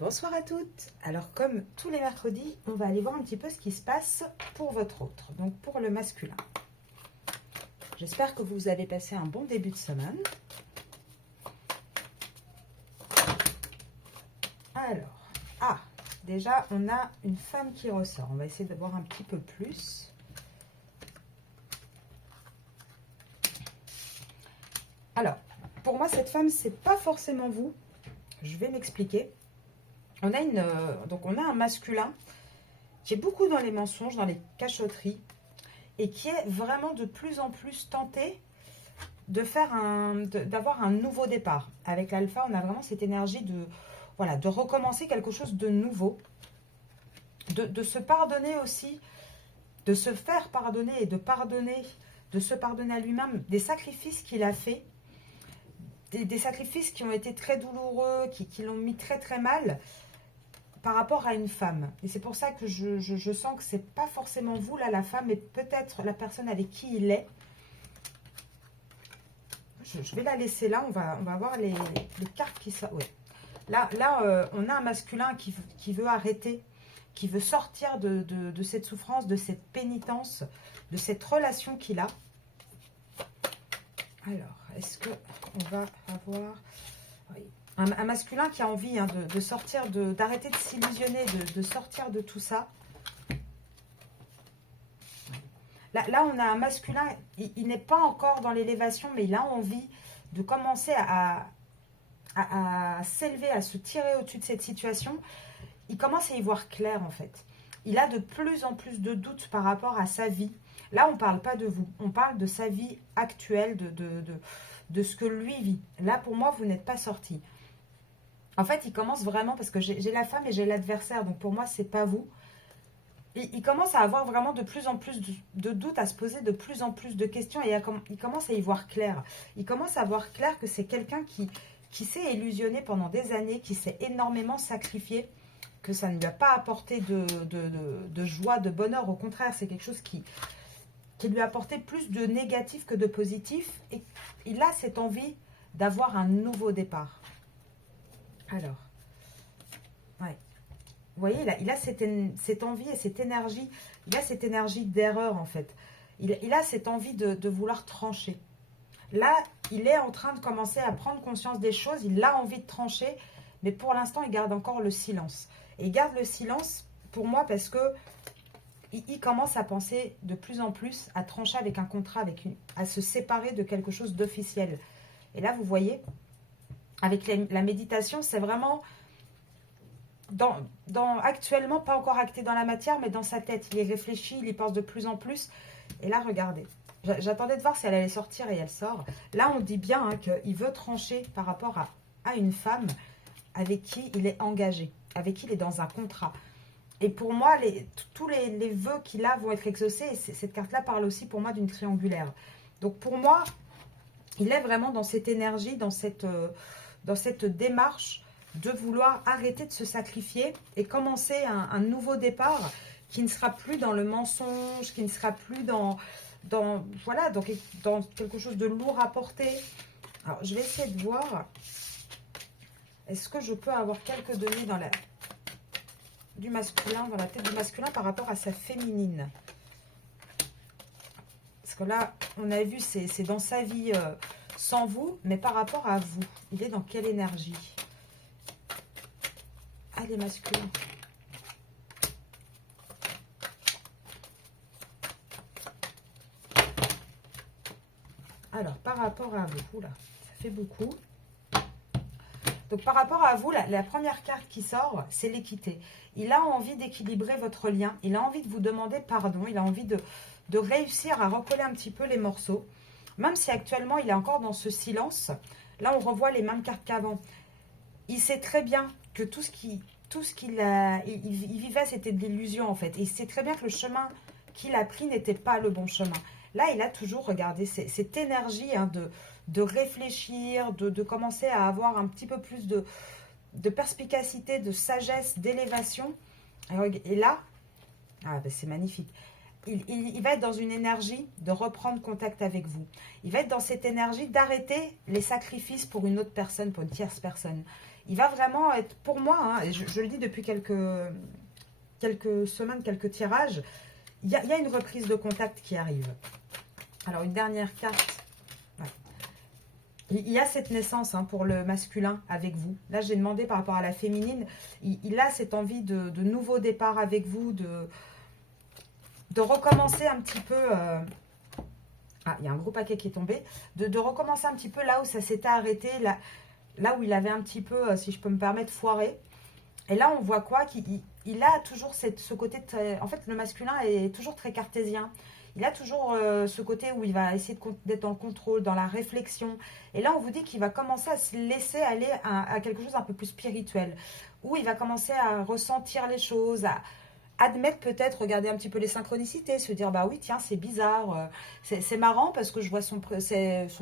Bonsoir à toutes. Alors comme tous les mercredis, on va aller voir un petit peu ce qui se passe pour votre autre, donc pour le masculin. J'espère que vous avez passé un bon début de semaine. Alors, déjà on a une femme qui ressort. On va essayer de voir un petit peu plus. Alors, pour moi cette femme, c'est pas forcément vous. Je vais m'expliquer. On a un masculin qui est beaucoup dans les mensonges, dans les cachotteries, et qui est vraiment de plus en plus tenté d'avoir un nouveau départ. Avec l'alpha, on a vraiment cette énergie de recommencer quelque chose de nouveau, de se pardonner aussi, de se faire pardonner et de se pardonner à lui-même des sacrifices qu'il a fait, des sacrifices qui ont été très douloureux, qui l'ont mis très très mal, par rapport à une femme. Et c'est pour ça que je sens que c'est pas forcément vous, là, la femme, mais peut-être la personne avec qui il est. Je vais la laisser là, on va voir les cartes qui sortent. Ouais. Là on a un masculin qui veut arrêter, qui veut sortir de cette souffrance, de cette pénitence, de cette relation qu'il a. Alors, est-ce qu'on va avoir... Oui. Un masculin qui a envie de sortir, d'arrêter de s'illusionner, de sortir de tout ça. Là, on a un masculin, il n'est pas encore dans l'élévation, mais il a envie de commencer à s'élever, à se tirer au-dessus de cette situation. Il commence à y voir clair, en fait. Il a de plus en plus de doutes par rapport à sa vie. Là, on ne parle pas de vous, on parle de sa vie actuelle, de ce que lui vit. Là, pour moi, vous n'êtes pas sorti. En fait, il commence vraiment, parce que j'ai la femme et j'ai l'adversaire, donc pour moi, c'est pas vous. Il commence à avoir vraiment de plus en plus de doutes, à se poser de plus en plus de questions, et il commence à y voir clair. Il commence à voir clair que c'est quelqu'un qui s'est illusionné pendant des années, qui s'est énormément sacrifié, que ça ne lui a pas apporté de joie, de bonheur. Au contraire, c'est quelque chose qui lui a apporté plus de négatif que de positif. Et il a cette envie d'avoir un nouveau départ. Alors, ouais. Vous voyez, il a cette envie et cette énergie. Il a cette énergie d'erreur, en fait. Il a cette envie de vouloir trancher. Là, il est en train de commencer à prendre conscience des choses. Il a envie de trancher, mais pour l'instant, il garde encore le silence. Et il garde le silence, pour moi, parce que il commence à penser de plus en plus à trancher avec un contrat, à se séparer de quelque chose d'officiel. Et là, vous voyez... Avec la méditation, c'est vraiment, actuellement, pas encore acté dans la matière, mais dans sa tête. Il y réfléchit, il y pense de plus en plus. Et là, regardez. J'attendais de voir si elle allait sortir et elle sort. Là, on dit bien qu'il veut trancher par rapport à une femme avec qui il est engagé, avec qui il est dans un contrat. Et pour moi, tous les vœux qu'il a vont être exaucés. Et cette carte-là parle aussi pour moi d'une triangulaire. Donc pour moi, il est vraiment dans cette énergie, dans cette démarche de vouloir arrêter de se sacrifier et commencer un nouveau départ qui ne sera plus dans le mensonge, qui ne sera plus dans quelque chose de lourd à porter. Alors, je vais essayer de voir. Est-ce que je peux avoir quelques données dans la tête du masculin par rapport à sa féminine? Parce que là, on a vu, c'est dans sa vie... sans vous, mais par rapport à vous, il est dans quelle énergie? Ah, les masculins. Alors, par rapport à vous, oula, ça fait beaucoup. Donc, par rapport à vous, la première carte qui sort, c'est l'équité. Il a envie d'équilibrer votre lien. Il a envie de vous demander pardon. Il a envie de réussir à recoller un petit peu les morceaux. Même si actuellement, il est encore dans ce silence, là, on revoit les mêmes cartes qu'avant. Il sait très bien que tout ce qu'il vivait, c'était de l'illusion, en fait. Et il sait très bien que le chemin qu'il a pris n'était pas le bon chemin. Là, il a toujours, regardez, cette énergie de réfléchir, de commencer à avoir un petit peu plus de perspicacité, de sagesse, d'élévation. Et là, c'est magnifique. Il va être dans une énergie de reprendre contact avec vous. Il va être dans cette énergie d'arrêter les sacrifices pour une autre personne, pour une tierce personne. il va vraiment être, pour moi, hein, et je le dis depuis quelques semaines, quelques tirages, il y a une reprise de contact qui arrive. Alors, une dernière carte. Ouais. Il y a cette naissance hein, pour le masculin avec vous. Là, j'ai demandé par rapport à la féminine. Il a cette envie de nouveau départ avec vous, de recommencer un petit peu... Ah, il y a un gros paquet qui est tombé. De recommencer un petit peu là où ça s'était arrêté, là où il avait un petit peu, si je peux me permettre, foiré. Et là, on voit quoi? Il a toujours ce côté... En fait, le masculin est toujours très cartésien. Il a toujours ce côté où il va essayer d'être dans le contrôle, dans la réflexion. Et là, on vous dit qu'il va commencer à se laisser aller à quelque chose un peu plus spirituel. Où il va commencer à ressentir les choses, à admettre peut-être, regarder un petit peu les synchronicités, se dire, bah oui, tiens, c'est bizarre. C'est marrant parce que je vois son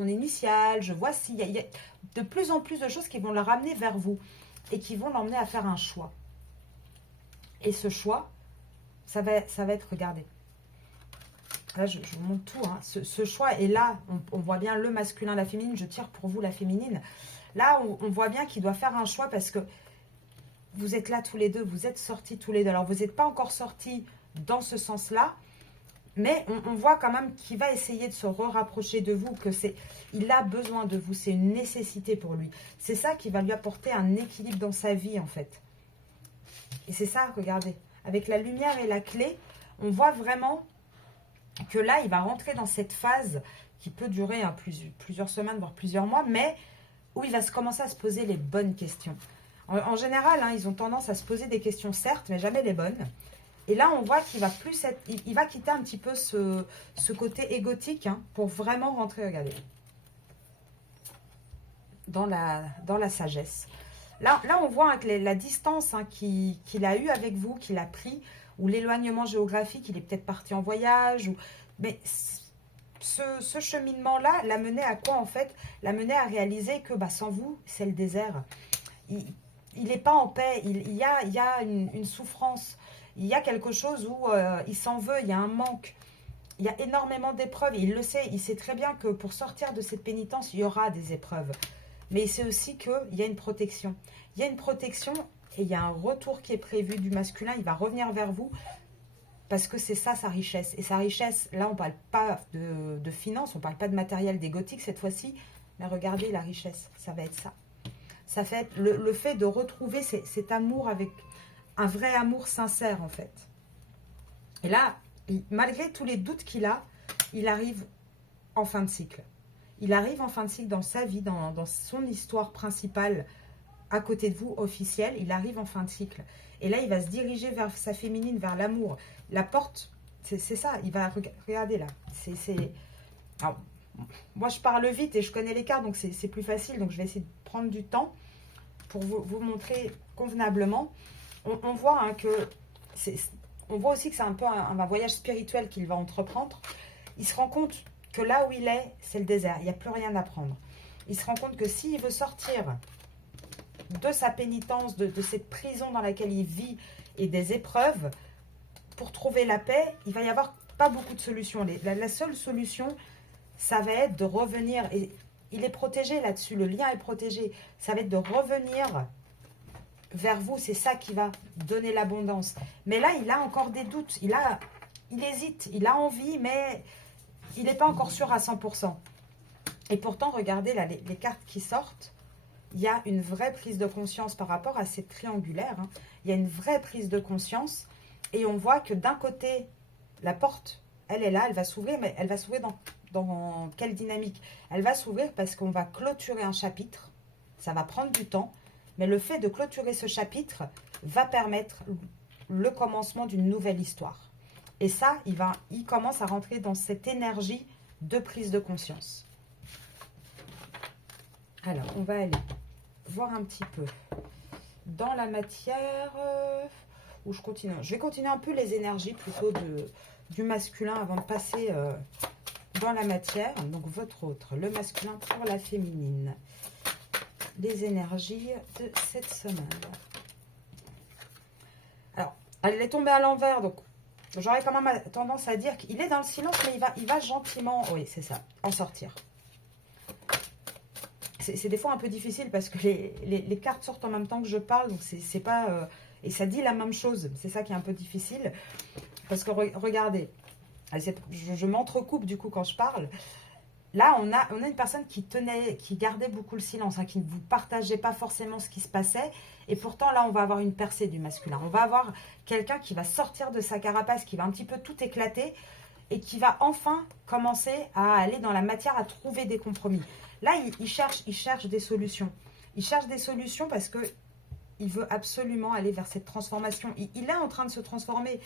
initiale, je vois s'il y a de plus en plus de choses qui vont le ramener vers vous et qui vont l'emmener à faire un choix. Et ce choix, ça va être, regardez. Là, je vous montre tout. Hein. Ce choix, et là, on voit bien le masculin, la féminine. Je tire pour vous la féminine. Là, on voit bien qu'il doit faire un choix parce que vous êtes là tous les deux. Vous êtes sortis tous les deux. Alors, vous n'êtes pas encore sortis dans ce sens-là. Mais on voit quand même qu'il va essayer de se rapprocher de vous. Il a besoin de vous. C'est une nécessité pour lui. C'est ça qui va lui apporter un équilibre dans sa vie, en fait. Et c'est ça, regardez. Avec la lumière et la clé, on voit vraiment... que là, il va rentrer dans cette phase qui peut durer hein, plusieurs semaines, voire plusieurs mois, mais où il va commencer à se poser les bonnes questions. En général, hein, ils ont tendance à se poser des questions, certes, mais jamais les bonnes. Et là, on voit qu'il va plus être... Il va quitter un petit peu ce côté égotique hein, pour vraiment rentrer, regardez, dans la sagesse. Là, on voit hein, que la distance hein, qu'il a eue avec vous, qu'il a pris, ou l'éloignement géographique, il est peut-être parti en voyage, mais ce cheminement-là l'a mené à quoi en fait? L'a mené à réaliser que bah, sans vous, c'est le désert. Il n'est pas en paix, il y a une souffrance, il y a quelque chose où il s'en veut, il y a un manque. Il y a énormément d'épreuves, il le sait, il sait très bien que pour sortir de cette pénitence, il y aura des épreuves. Mais il sait aussi qu'il y a une protection. Il y a une protection et il y a un retour qui est prévu du masculin. Il va revenir vers vous parce que c'est ça sa richesse. Et sa richesse, là on ne parle pas de finances, on ne parle pas de matériel d'égotique cette fois-ci. Mais regardez la richesse, ça va être ça. Ça va être le fait de retrouver cet amour avec un vrai amour sincère en fait. Et là, malgré tous les doutes qu'il a, il arrive en fin de cycle. Il arrive en fin de cycle dans sa vie, dans son histoire principale, à côté de vous, officielle. Il arrive en fin de cycle. Et là, il va se diriger vers sa féminine, vers l'amour. La porte, c'est ça. Il va regarder là. Alors, moi, je parle vite et je connais les cartes, donc c'est plus facile. Donc, je vais essayer de prendre du temps pour vous montrer convenablement. On voit hein, on voit aussi que c'est un peu un voyage spirituel qu'il va entreprendre. Il se rend compte que là où il est, c'est le désert. Il n'y a plus rien à prendre. Il se rend compte que s'il veut sortir de sa pénitence, de cette prison dans laquelle il vit et des épreuves, pour trouver la paix, il va y avoir pas beaucoup de solutions. La seule solution, ça va être de revenir, et il est protégé là-dessus, le lien est protégé, ça va être de revenir vers vous, c'est ça qui va donner l'abondance. Mais là, il a encore des doutes, il hésite, il a envie, mais il n'est pas encore sûr à 100%. Et pourtant, regardez là, les cartes qui sortent, il y a une vraie prise de conscience par rapport à ces triangulaires. Hein. Il y a une vraie prise de conscience. Et on voit que d'un côté, la porte, elle est là, elle va s'ouvrir. Mais elle va s'ouvrir dans quelle dynamique? Elle va s'ouvrir parce qu'on va clôturer un chapitre. Ça va prendre du temps. Mais le fait de clôturer ce chapitre va permettre le commencement d'une nouvelle histoire. Et ça, il commence à rentrer dans cette énergie de prise de conscience. Alors, on va aller voir un petit peu dans la matière où je continue. Je vais continuer un peu les énergies plutôt du masculin avant de passer dans la matière. Donc, votre autre, le masculin pour la féminine. Les énergies de cette semaine. Alors, elle est tombée à l'envers, donc j'aurais quand même tendance à dire qu'il est dans le silence, mais il va gentiment, oui, c'est ça, en sortir. c'est des fois un peu difficile parce que les cartes sortent en même temps que je parle, donc c'est pas... et ça dit la même chose, c'est ça qui est un peu difficile. Parce que regardez, je m'entrecoupe du coup quand je parle. Là, on a une personne qui gardait beaucoup le silence, hein, qui ne vous partageait pas forcément ce qui se passait. Et pourtant, là, on va avoir une percée du masculin. On va avoir quelqu'un qui va sortir de sa carapace, qui va un petit peu tout éclater et qui va enfin commencer à aller dans la matière, à trouver des compromis. Là, il cherche des solutions. Il cherche des solutions parce que il veut absolument aller vers cette transformation. Il est en train de se transformer.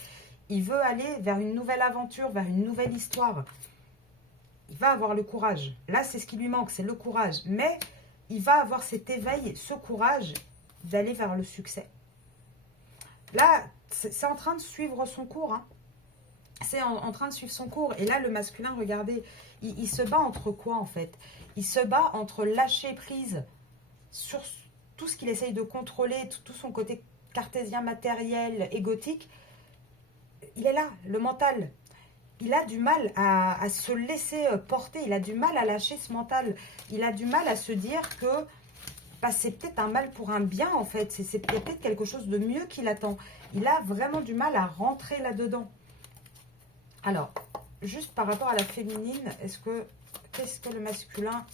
Il veut aller vers une nouvelle aventure, vers une nouvelle histoire. Il va avoir le courage. Là, c'est ce qui lui manque, c'est le courage. Mais il va avoir cet éveil, ce courage d'aller vers le succès. Là, c'est en train de suivre son cours. Hein. C'est en train de suivre son cours. Et là, le masculin, regardez, il se bat entre quoi, en fait? Il se bat entre lâcher prise sur tout ce qu'il essaye de contrôler, tout son côté cartésien, matériel, égotique. Il est là, le mental. Il a du mal à se laisser porter, il a du mal à lâcher ce mental. Il a du mal à se dire que bah, c'est peut-être un mal pour un bien, en fait. C'est peut-être quelque chose de mieux qui l'attend. Il a vraiment du mal à rentrer là-dedans. Alors, juste par rapport à la féminine, qu'est-ce que le masculin,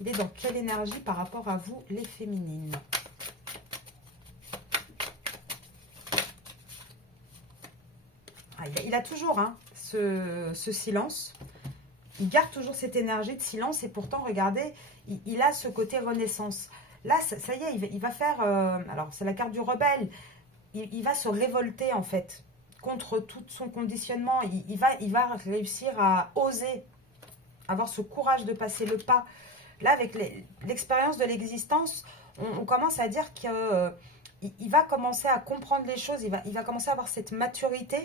il est dans quelle énergie par rapport à vous, les féminines? Il a toujours ce silence. Il garde toujours cette énergie de silence et pourtant, regardez, il a ce côté renaissance. Là, ça y est, il va faire... alors, c'est la carte du rebelle. Il va se révolter, en fait, contre tout son conditionnement. Il va réussir à oser, avoir ce courage de passer le pas. Là, avec l'expérience de l'existence, on commence à dire qu'il va commencer à comprendre les choses. Il va commencer à avoir cette maturité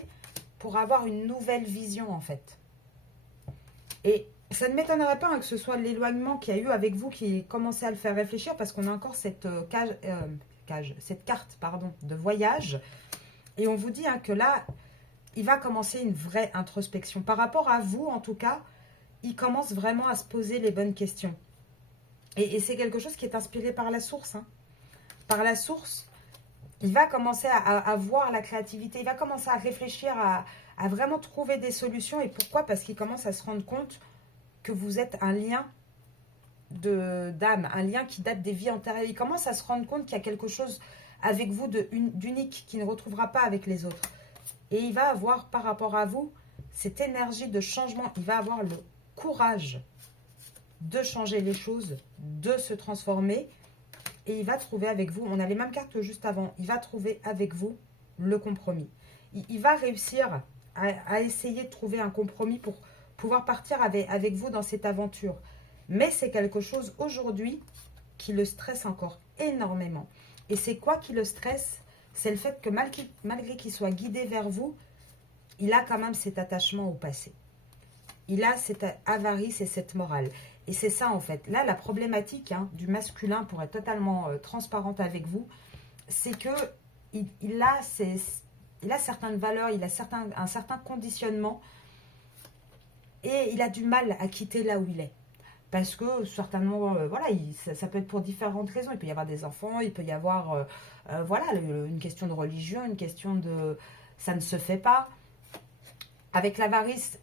pour avoir une nouvelle vision, en fait. Et ça ne m'étonnerait pas que ce soit l'éloignement qu'il y a eu avec vous qui commençait à le faire réfléchir, parce qu'on a encore cette cette carte, pardon, de voyage. Et on vous dit que là, il va commencer une vraie introspection. Par rapport à vous, en tout cas, il commence vraiment à se poser les bonnes questions. Et c'est quelque chose qui est inspiré par la source. Hein. Par la source, il va commencer à voir la créativité, il va commencer à réfléchir, à vraiment trouver des solutions. Et pourquoi? Parce qu'il commence à se rendre compte que vous êtes un lien d'âme, un lien qui date des vies antérieures. Il commence à se rendre compte qu'il y a quelque chose avec vous d'unique qu'il ne retrouvera pas avec les autres. Et il va avoir par rapport à vous cette énergie de changement. Il va avoir le courage de changer les choses, de se transformer. Et il va trouver avec vous, on a les mêmes cartes que juste avant, il va trouver avec vous le compromis. Il va réussir à essayer de trouver un compromis pour pouvoir partir avec vous dans cette aventure. Mais c'est quelque chose aujourd'hui qui le stresse encore énormément. Et c'est quoi qui le stresse? C'est le fait que malgré qu'il soit guidé vers vous, il a quand même cet attachement au passé. Il a cette avarice et cette morale. Et c'est ça en fait. Là, la problématique du masculin, pour être totalement transparente avec vous, c'est que il a certaines valeurs, il a un certain conditionnement et il a du mal à quitter là où il est. Parce que certainement, voilà, ça peut être pour différentes raisons. Il peut y avoir des enfants, il peut y avoir voilà, une question de religion, une question de... Ça ne se fait pas. Avec l'avarice,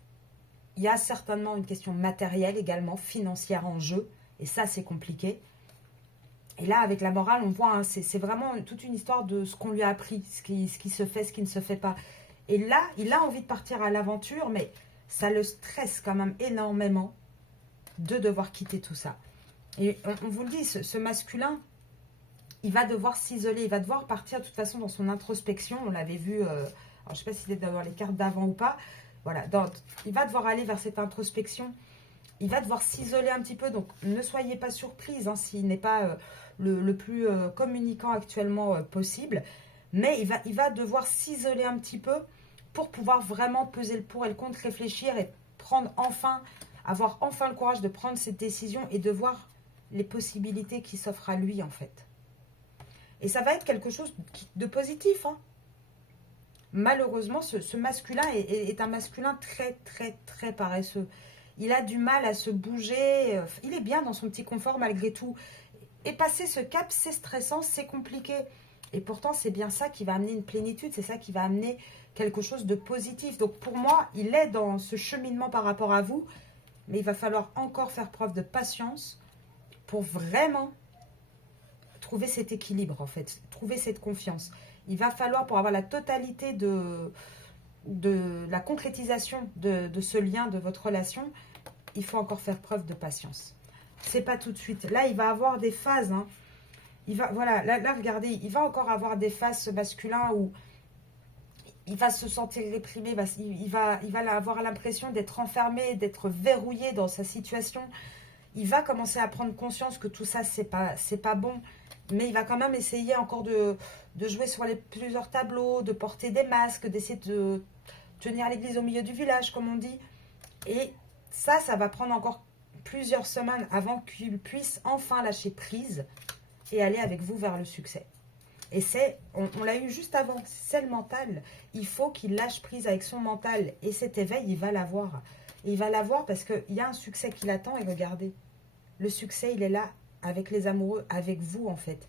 il y a certainement une question matérielle également, financière en jeu. Et ça, c'est compliqué. Et là, avec la morale, on voit, c'est vraiment toute une histoire de ce qu'on lui a appris, ce qui se fait, ce qui ne se fait pas. Et là, il a envie de partir à l'aventure, mais ça le stresse quand même énormément de devoir quitter tout ça. Et on vous le dit, ce masculin, il va devoir s'isoler, il va devoir partir de toute façon dans son introspection. On l'avait vu, alors je ne sais pas si c'était d'avoir les cartes d'avant ou pas. Voilà, il va devoir aller vers cette introspection. Il va devoir s'isoler un petit peu. Donc, ne soyez pas surprise s'il n'est pas le plus communicant actuellement possible. Mais il va devoir s'isoler un petit peu pour pouvoir vraiment peser le pour et le contre, réfléchir et avoir enfin le courage de prendre cette décision et de voir les possibilités qui s'offrent à lui, en fait. Et ça va être quelque chose de positif, Malheureusement, ce masculin est un masculin très, très, très paresseux. Il a du mal à se bouger. Il est bien dans son petit confort malgré tout. Et passer ce cap, c'est stressant, c'est compliqué. Et pourtant, c'est bien ça qui va amener une plénitude, c'est ça qui va amener quelque chose de positif. Donc pour moi, il est dans ce cheminement par rapport à vous, mais il va falloir encore faire preuve de patience pour vraiment trouver cet équilibre, en fait, trouver cette confiance. Il va falloir, pour avoir la totalité de la concrétisation de ce lien, de votre relation, il faut encore faire preuve de patience. C'est pas tout de suite. Là, il va avoir des phases. Hein. Voilà, là, regardez, il va encore avoir des phases masculines où il va se sentir réprimé, il va avoir l'impression d'être enfermé, d'être verrouillé dans sa situation. Il va commencer à prendre conscience que tout ça, c'est pas bon. Mais il va quand même essayer encore de jouer sur plusieurs tableaux, de porter des masques, d'essayer de tenir l'église au milieu du village, comme on dit. Et ça va prendre encore plusieurs semaines avant qu'il puisse enfin lâcher prise et aller avec vous vers le succès. Et on l'a eu juste avant, c'est le mental. Il faut qu'il lâche prise avec son mental. Et cet éveil, il va l'avoir. Et il va l'avoir parce qu'il y a un succès qui l'attend. Et regardez, le succès, il est là avec les amoureux, avec vous en fait.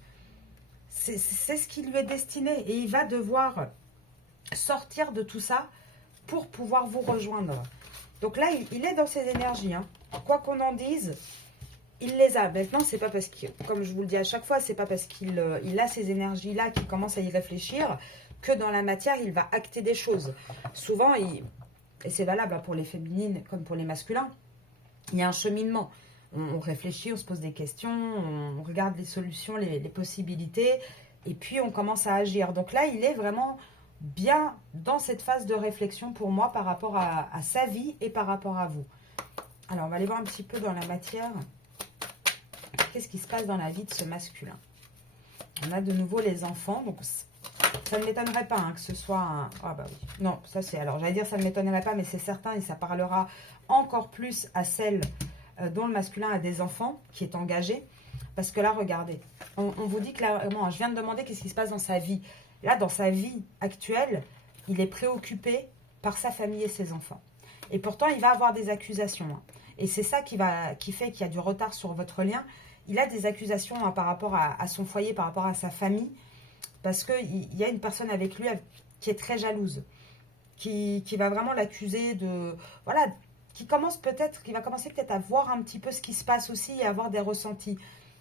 C'est ce qui lui est destiné. Et il va devoir sortir de tout ça pour pouvoir vous rejoindre. Donc là, il est dans ses énergies. Hein. Quoi qu'on en dise, il les a. Maintenant, c'est pas parce que, comme je vous le dis à chaque fois, c'est pas parce qu'il a ces énergies-là qu'il commence à y réfléchir que dans la matière, il va acter des choses. Souvent, et c'est valable pour les féminines comme pour les masculins, il y a un cheminement. On réfléchit, on se pose des questions, on regarde les solutions, les possibilités, et puis on commence à agir. Donc là, il est vraiment bien dans cette phase de réflexion pour moi par rapport à sa vie et par rapport à vous. Alors, on va aller voir un petit peu dans la matière. Qu'est-ce qui se passe dans la vie de ce masculin? On a de nouveau les enfants, donc ça ne m'étonnerait pas hein, que ce soit un... Ah bah oui, non, ça c'est... Alors, j'allais dire ça ne m'étonnerait pas, mais c'est certain et ça parlera encore plus à celle dont le masculin a des enfants, qui est engagé. Parce que là, regardez, on vous dit clairement, je viens de demander qu'est-ce qui se passe dans sa vie. Là, dans sa vie actuelle, il est préoccupé par sa famille et ses enfants. Et pourtant, il va avoir des accusations. Hein. Et c'est ça qui fait qu'il y a du retard sur votre lien. Il a des accusations hein, par rapport à son foyer, par rapport à sa famille. Parce qu'il y a une personne avec lui qui est très jalouse. Qui va vraiment l'accuser de... Voilà, qui va commencer peut-être à voir un petit peu ce qui se passe aussi et à avoir des ressentis.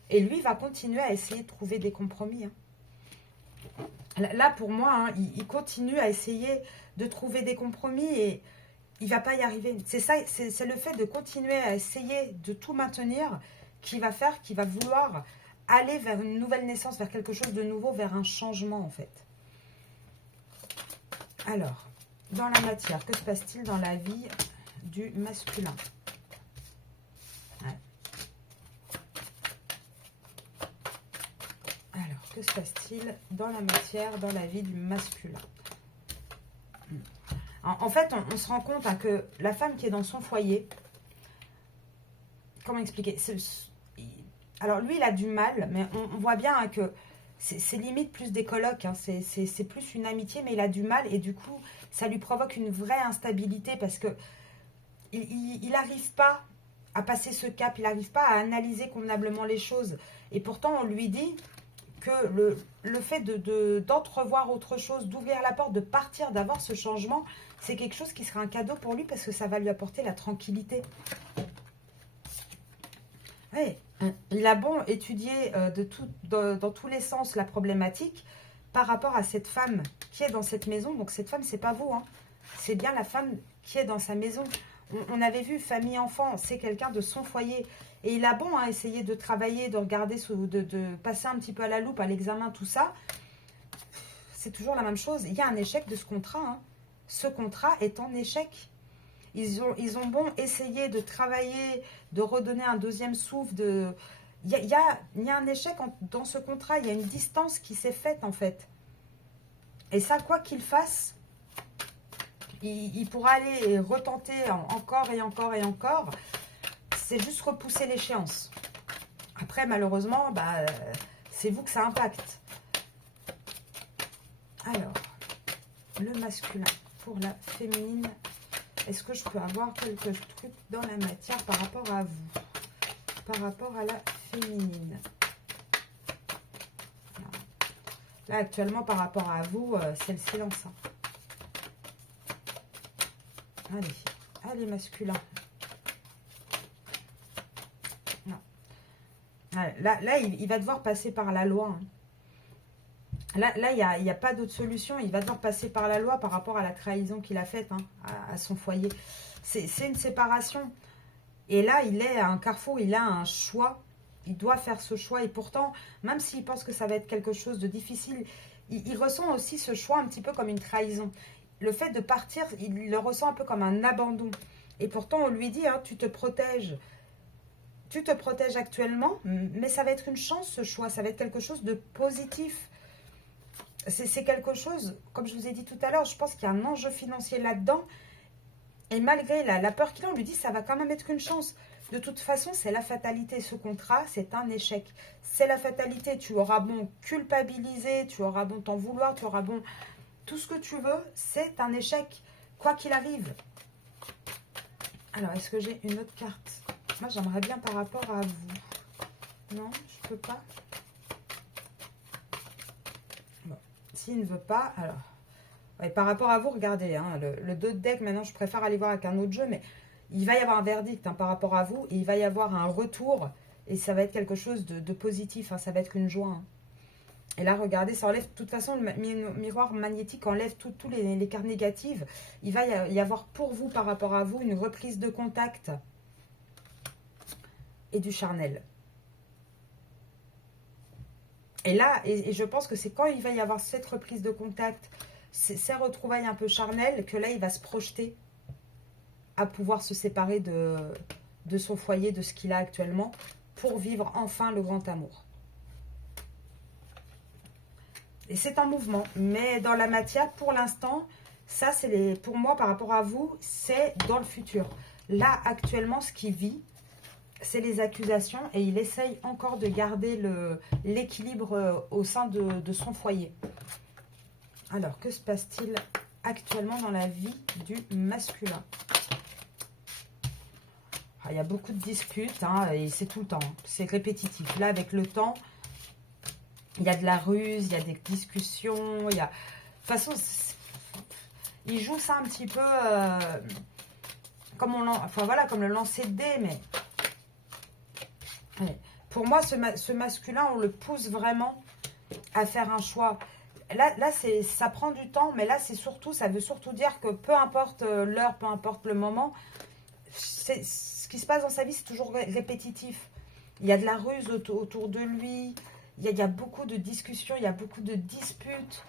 Et lui va continuer à essayer de trouver des compromis. Hein. Là, pour moi, hein, il continue à essayer de trouver des compromis et il ne va pas y arriver. C'est ça, c'est le fait de continuer à essayer de tout maintenir qui va faire, qui va vouloir aller vers une nouvelle naissance, vers quelque chose de nouveau, vers un changement en fait. Alors, dans la matière, que se passe-t-il dans la vie du masculin? Ouais. Alors, que se passe-t-il dans la matière, dans la vie du masculin? En fait, on se rend compte hein, que la femme qui est dans son foyer, comment expliquer? Alors, lui, il a du mal, mais on voit bien hein, que c'est limite plus des colocs, hein, c'est plus une amitié, mais il a du mal et du coup, ça lui provoque une vraie instabilité parce que il n'arrive pas à passer ce cap, il n'arrive pas à analyser convenablement les choses. Et pourtant, on lui dit que le fait d'entrevoir autre chose, d'ouvrir la porte, de partir, d'avoir ce changement, c'est quelque chose qui sera un cadeau pour lui parce que ça va lui apporter la tranquillité. Ouais, il a bon étudier dans tous les sens la problématique par rapport à cette femme qui est dans cette maison. Donc cette femme, c'est pas vous, hein. C'est bien la femme qui est dans sa maison. On avait vu famille-enfant, c'est quelqu'un de son foyer. Et il a bon hein, essayer de travailler, de regarder, de passer un petit peu à la loupe, à l'examen, tout ça. C'est toujours la même chose. Il y a un échec de ce contrat. Hein. Ce contrat est en échec. Ils ont bon essayer de travailler, de redonner un deuxième souffle. Il y a un échec dans ce contrat. Il y a une distance qui s'est faite en fait. Et ça, quoi qu'il fasse, il pourra aller retenter encore et encore et encore. C'est juste repousser l'échéance. Après, malheureusement, bah, c'est vous que ça impacte. Alors, le masculin pour la féminine. Est-ce que je peux avoir quelques trucs dans la matière par rapport à vous? Par rapport à la féminine. Là, actuellement, par rapport à vous, c'est le silence. Hein. Allez, allez, masculin. Non. Là, il va devoir passer par la loi. Hein. Là, il n'y a pas d'autre solution. Il va devoir passer par la loi par rapport à la trahison qu'il a faite, hein, à son foyer. C'est une séparation. Et là, il est à un carrefour, il a un choix. Il doit faire ce choix. Et pourtant, même s'il pense que ça va être quelque chose de difficile, il ressent aussi ce choix un petit peu comme une trahison. Le fait de partir, il le ressent un peu comme un abandon. Et pourtant, on lui dit, hein, tu te protèges. Tu te protèges actuellement, mais ça va être une chance, ce choix. Ça va être quelque chose de positif. C'est quelque chose, comme je vous ai dit tout à l'heure, je pense qu'il y a un enjeu financier là-dedans. Et malgré la peur qu'il a, on lui dit ça va quand même être une chance. De toute façon, c'est la fatalité. Ce contrat, c'est un échec. C'est la fatalité. Tu auras bon culpabiliser, tu auras bon t'en vouloir, tu auras bon tout ce que tu veux. C'est un échec, quoi qu'il arrive. Alors, est-ce que j'ai une autre carte? Moi, j'aimerais bien par rapport à vous. Non, je peux pas. S'il ne veut pas, alors... Ouais, par rapport à vous, regardez, hein, le 2 de deck, maintenant, je préfère aller voir avec un autre jeu, mais il va y avoir un verdict hein, par rapport à vous, et il va y avoir un retour, et ça va être quelque chose de positif, hein, ça va être une joie. Hein. Et là, regardez, ça enlève, de toute façon, le miroir magnétique enlève tous les cartes négatives. Il va y avoir pour vous, par rapport à vous, une reprise de contact et du charnel. Et là, et je pense que c'est quand il va y avoir cette reprise de contact, ces retrouvailles un peu charnelles, que là, il va se projeter à pouvoir se séparer de son foyer, de ce qu'il a actuellement, pour vivre enfin le grand amour. Et c'est en mouvement, mais dans la matière, pour l'instant, ça, c'est pour moi, par rapport à vous, c'est dans le futur. Là, actuellement, ce qu'il vit, c'est les accusations et il essaye encore de garder l'équilibre au sein de son foyer. Alors, que se passe-t-il actuellement dans la vie du masculin? Il y a beaucoup de disputes hein, et c'est tout le temps. C'est répétitif. Là, avec le temps, il y a de la ruse, il y a des discussions. Il y a... De toute façon, il joue ça un petit peu comme, comme le lancer de dés, mais... Pour moi, ce masculin, on le pousse vraiment à faire un choix. Là ça prend du temps, mais là, ça veut surtout dire que peu importe l'heure, peu importe le moment, ce qui se passe dans sa vie, c'est toujours répétitif. Il y a de la ruse autour de lui, il y a beaucoup de discussions, il y a beaucoup de disputes.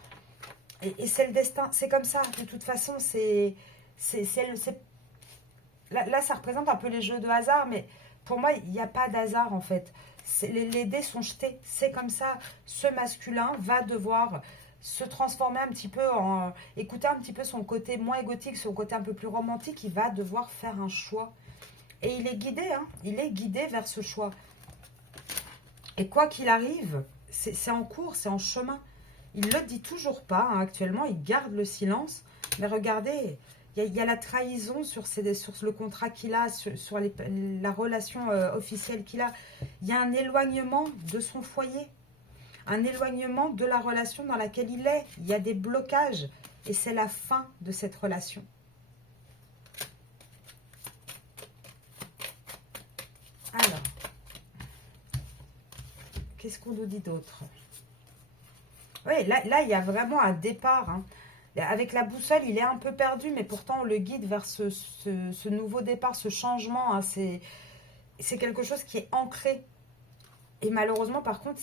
Et c'est le destin, c'est comme ça. De toute façon, là, ça représente un peu les jeux de hasard, mais... Pour moi, il n'y a pas d'hasard en fait. Les dés sont jetés. C'est comme ça. Ce masculin va devoir se transformer un petit peu écouter un petit peu son côté moins égotique, son côté un peu plus romantique. Il va devoir faire un choix. Et il est guidé. Hein, il est guidé vers ce choix. Et quoi qu'il arrive, c'est en cours, c'est en chemin. Il ne le dit toujours pas. Hein, actuellement, il garde le silence. Mais regardez... Il y a la trahison sur le contrat qu'il a, sur la relation officielle qu'il a. Il y a un éloignement de son foyer, un éloignement de la relation dans laquelle il est. Il y a des blocages et c'est la fin de cette relation. Alors, qu'est-ce qu'on nous dit d'autre? Oui, là, il y a vraiment un départ, hein. Avec la boussole, il est un peu perdu, mais pourtant, on le guide vers ce nouveau départ, ce changement. Hein, c'est quelque chose qui est ancré. Et malheureusement, par contre,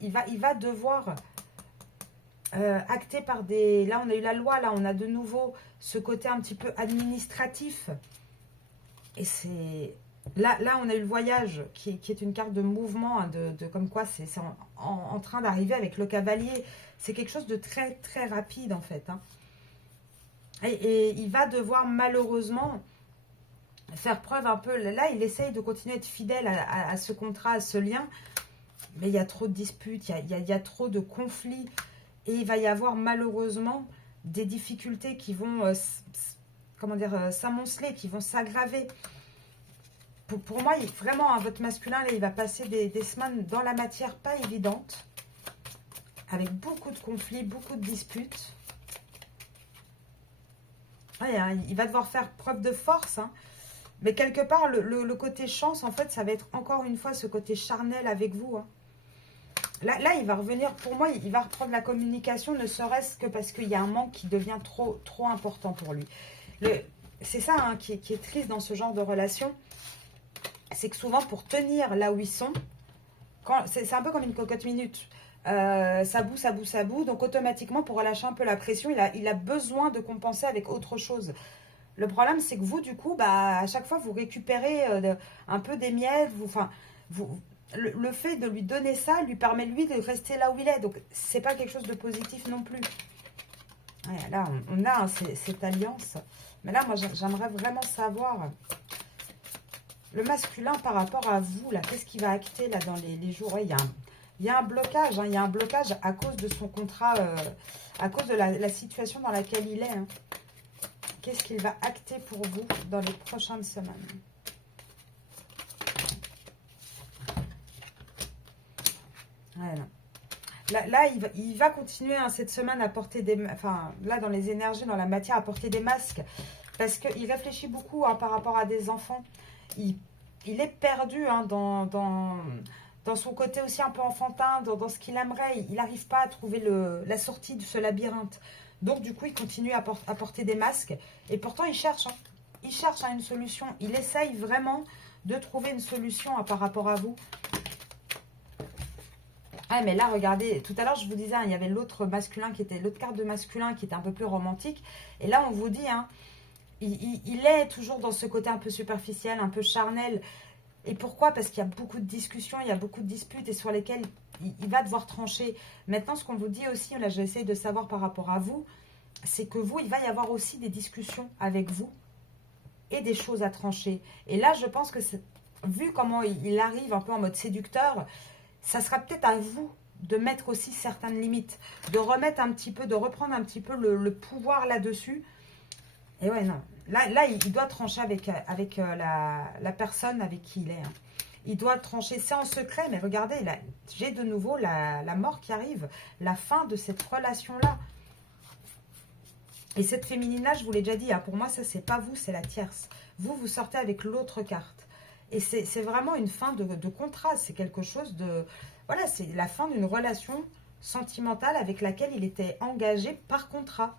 il va devoir acter par des... Là, on a eu la loi, là, on a de nouveau ce côté un petit peu administratif. Et c'est... Là, on a eu le voyage, qui est une carte de mouvement, hein, comme quoi c'est en train d'arriver avec le cavalier. C'est quelque chose de très, très rapide, en fait. Hein. Et il va devoir, malheureusement, faire preuve un peu... Là, il essaye de continuer à être fidèle à ce contrat, à ce lien. Mais il y a trop de disputes, il y a trop de conflits. Et il va y avoir, malheureusement, des difficultés qui vont, s'amonceler, qui vont s'aggraver. Pour moi, vraiment, hein, votre masculin, là, il va passer des semaines dans la matière pas évidente. avec beaucoup de conflits, beaucoup de disputes. Ouais, hein, il va devoir faire preuve de force, hein. Mais quelque part, le côté chance, en fait, ça va être encore une fois ce côté charnel avec vous, hein. Là, il va revenir, pour moi, il va reprendre la communication, ne serait-ce que parce qu'il y a un manque qui devient trop important pour lui. C'est ça, hein, qui est triste dans ce genre de relation. C'est que souvent, pour tenir là où ils sont, c'est un peu comme une cocotte minute. Ça bout, ça bout, ça bout. Donc, automatiquement, pour relâcher un peu la pression, il a besoin de compenser avec autre chose. Le problème, c'est que vous, du coup, bah, à chaque fois, vous récupérez un peu des miettes. Le fait de lui donner ça lui permet, lui, de rester là où il est. Donc, c'est pas quelque chose de positif non plus. Ouais, là, on a, hein, cette alliance. Mais là, moi, j'aimerais vraiment savoir le masculin par rapport à vous, là. Qu'est-ce qui va acter, là, dans les jours? Ouais, il y a un blocage, hein, il y a un blocage à cause de son contrat, à cause de la situation dans laquelle il est, hein. Qu'est-ce qu'il va acter pour vous dans les prochaines semaines? Voilà. Là, il va continuer, hein, cette semaine à porter des... Enfin, là, dans les énergies, dans la matière, à porter des masques. Parce qu'il réfléchit beaucoup, hein, par rapport à des enfants. Il est perdu, hein, dans son côté aussi un peu enfantin, dans ce qu'il aimerait. Il n'arrive pas à trouver la sortie de ce labyrinthe. Donc, du coup, il continue à porter des masques. Et pourtant, il cherche, hein. Il cherche, hein, une solution. Il essaye vraiment de trouver une solution, hein, par rapport à vous. Ah, mais là, regardez, tout à l'heure, je vous disais, hein, il y avait l'autre masculin l'autre carte de masculin qui était un peu plus romantique. Et là, on vous dit, hein, il est toujours dans ce côté un peu superficiel, un peu charnel. Et pourquoi? Parce qu'il y a beaucoup de discussions, il y a beaucoup de disputes et sur lesquelles il va devoir trancher. Maintenant, ce qu'on vous dit aussi, là, j'essaie de savoir par rapport à vous, c'est que vous, il va y avoir aussi des discussions avec vous et des choses à trancher. Et là, je pense que, vu comment il arrive un peu en mode séducteur, ça sera peut-être à vous de mettre aussi certaines limites, de remettre un petit peu, de reprendre un petit peu le pouvoir là-dessus. Et ouais, non. Là, il doit trancher avec la personne avec qui il est, hein. Il doit trancher. C'est en secret, mais regardez, là, j'ai de nouveau la mort qui arrive. La fin de cette relation-là. Et cette féminine-là, je vous l'ai déjà dit, hein, pour moi, ça, c'est pas vous, c'est la tierce. Vous sortez avec l'autre carte. Et c'est vraiment une fin de contrat. C'est quelque chose de... Voilà, c'est la fin d'une relation sentimentale avec laquelle il était engagé par contrat.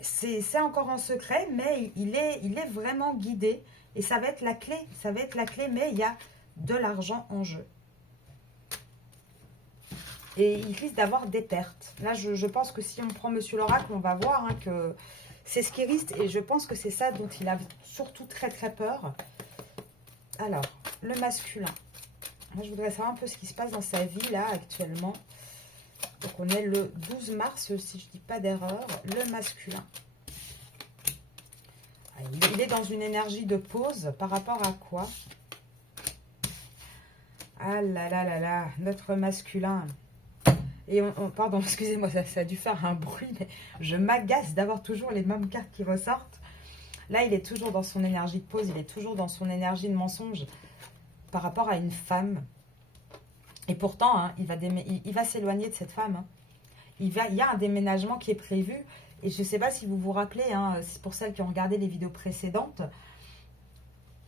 C'est encore en secret, mais il est vraiment guidé. Et ça va être la clé. Ça va être la clé, mais il y a de l'argent en jeu. Et il risque d'avoir des pertes. Là, je pense que si on prend Monsieur l'Oracle, on va voir, hein, que c'est ce qui risque. Et je pense que c'est ça dont il a surtout très très peur. Alors, le masculin. Moi, je voudrais savoir un peu ce qui se passe dans sa vie, là, actuellement. Donc, on est le 12 mars, si je ne dis pas d'erreur. Le masculin. Il est dans une énergie de pause. Par rapport à quoi? Ah là là là là, notre masculin. Et pardon, excusez-moi, ça a dû faire un bruit, mais je m'agace d'avoir toujours les mêmes cartes qui ressortent. Là, il est toujours dans son énergie de pause, il est toujours dans son énergie de mensonge par rapport à une femme. Et pourtant, hein, il va s'éloigner de cette femme, hein. Il y a un déménagement qui est prévu. Et je ne sais pas si vous vous rappelez, hein, c'est pour celles qui ont regardé les vidéos précédentes.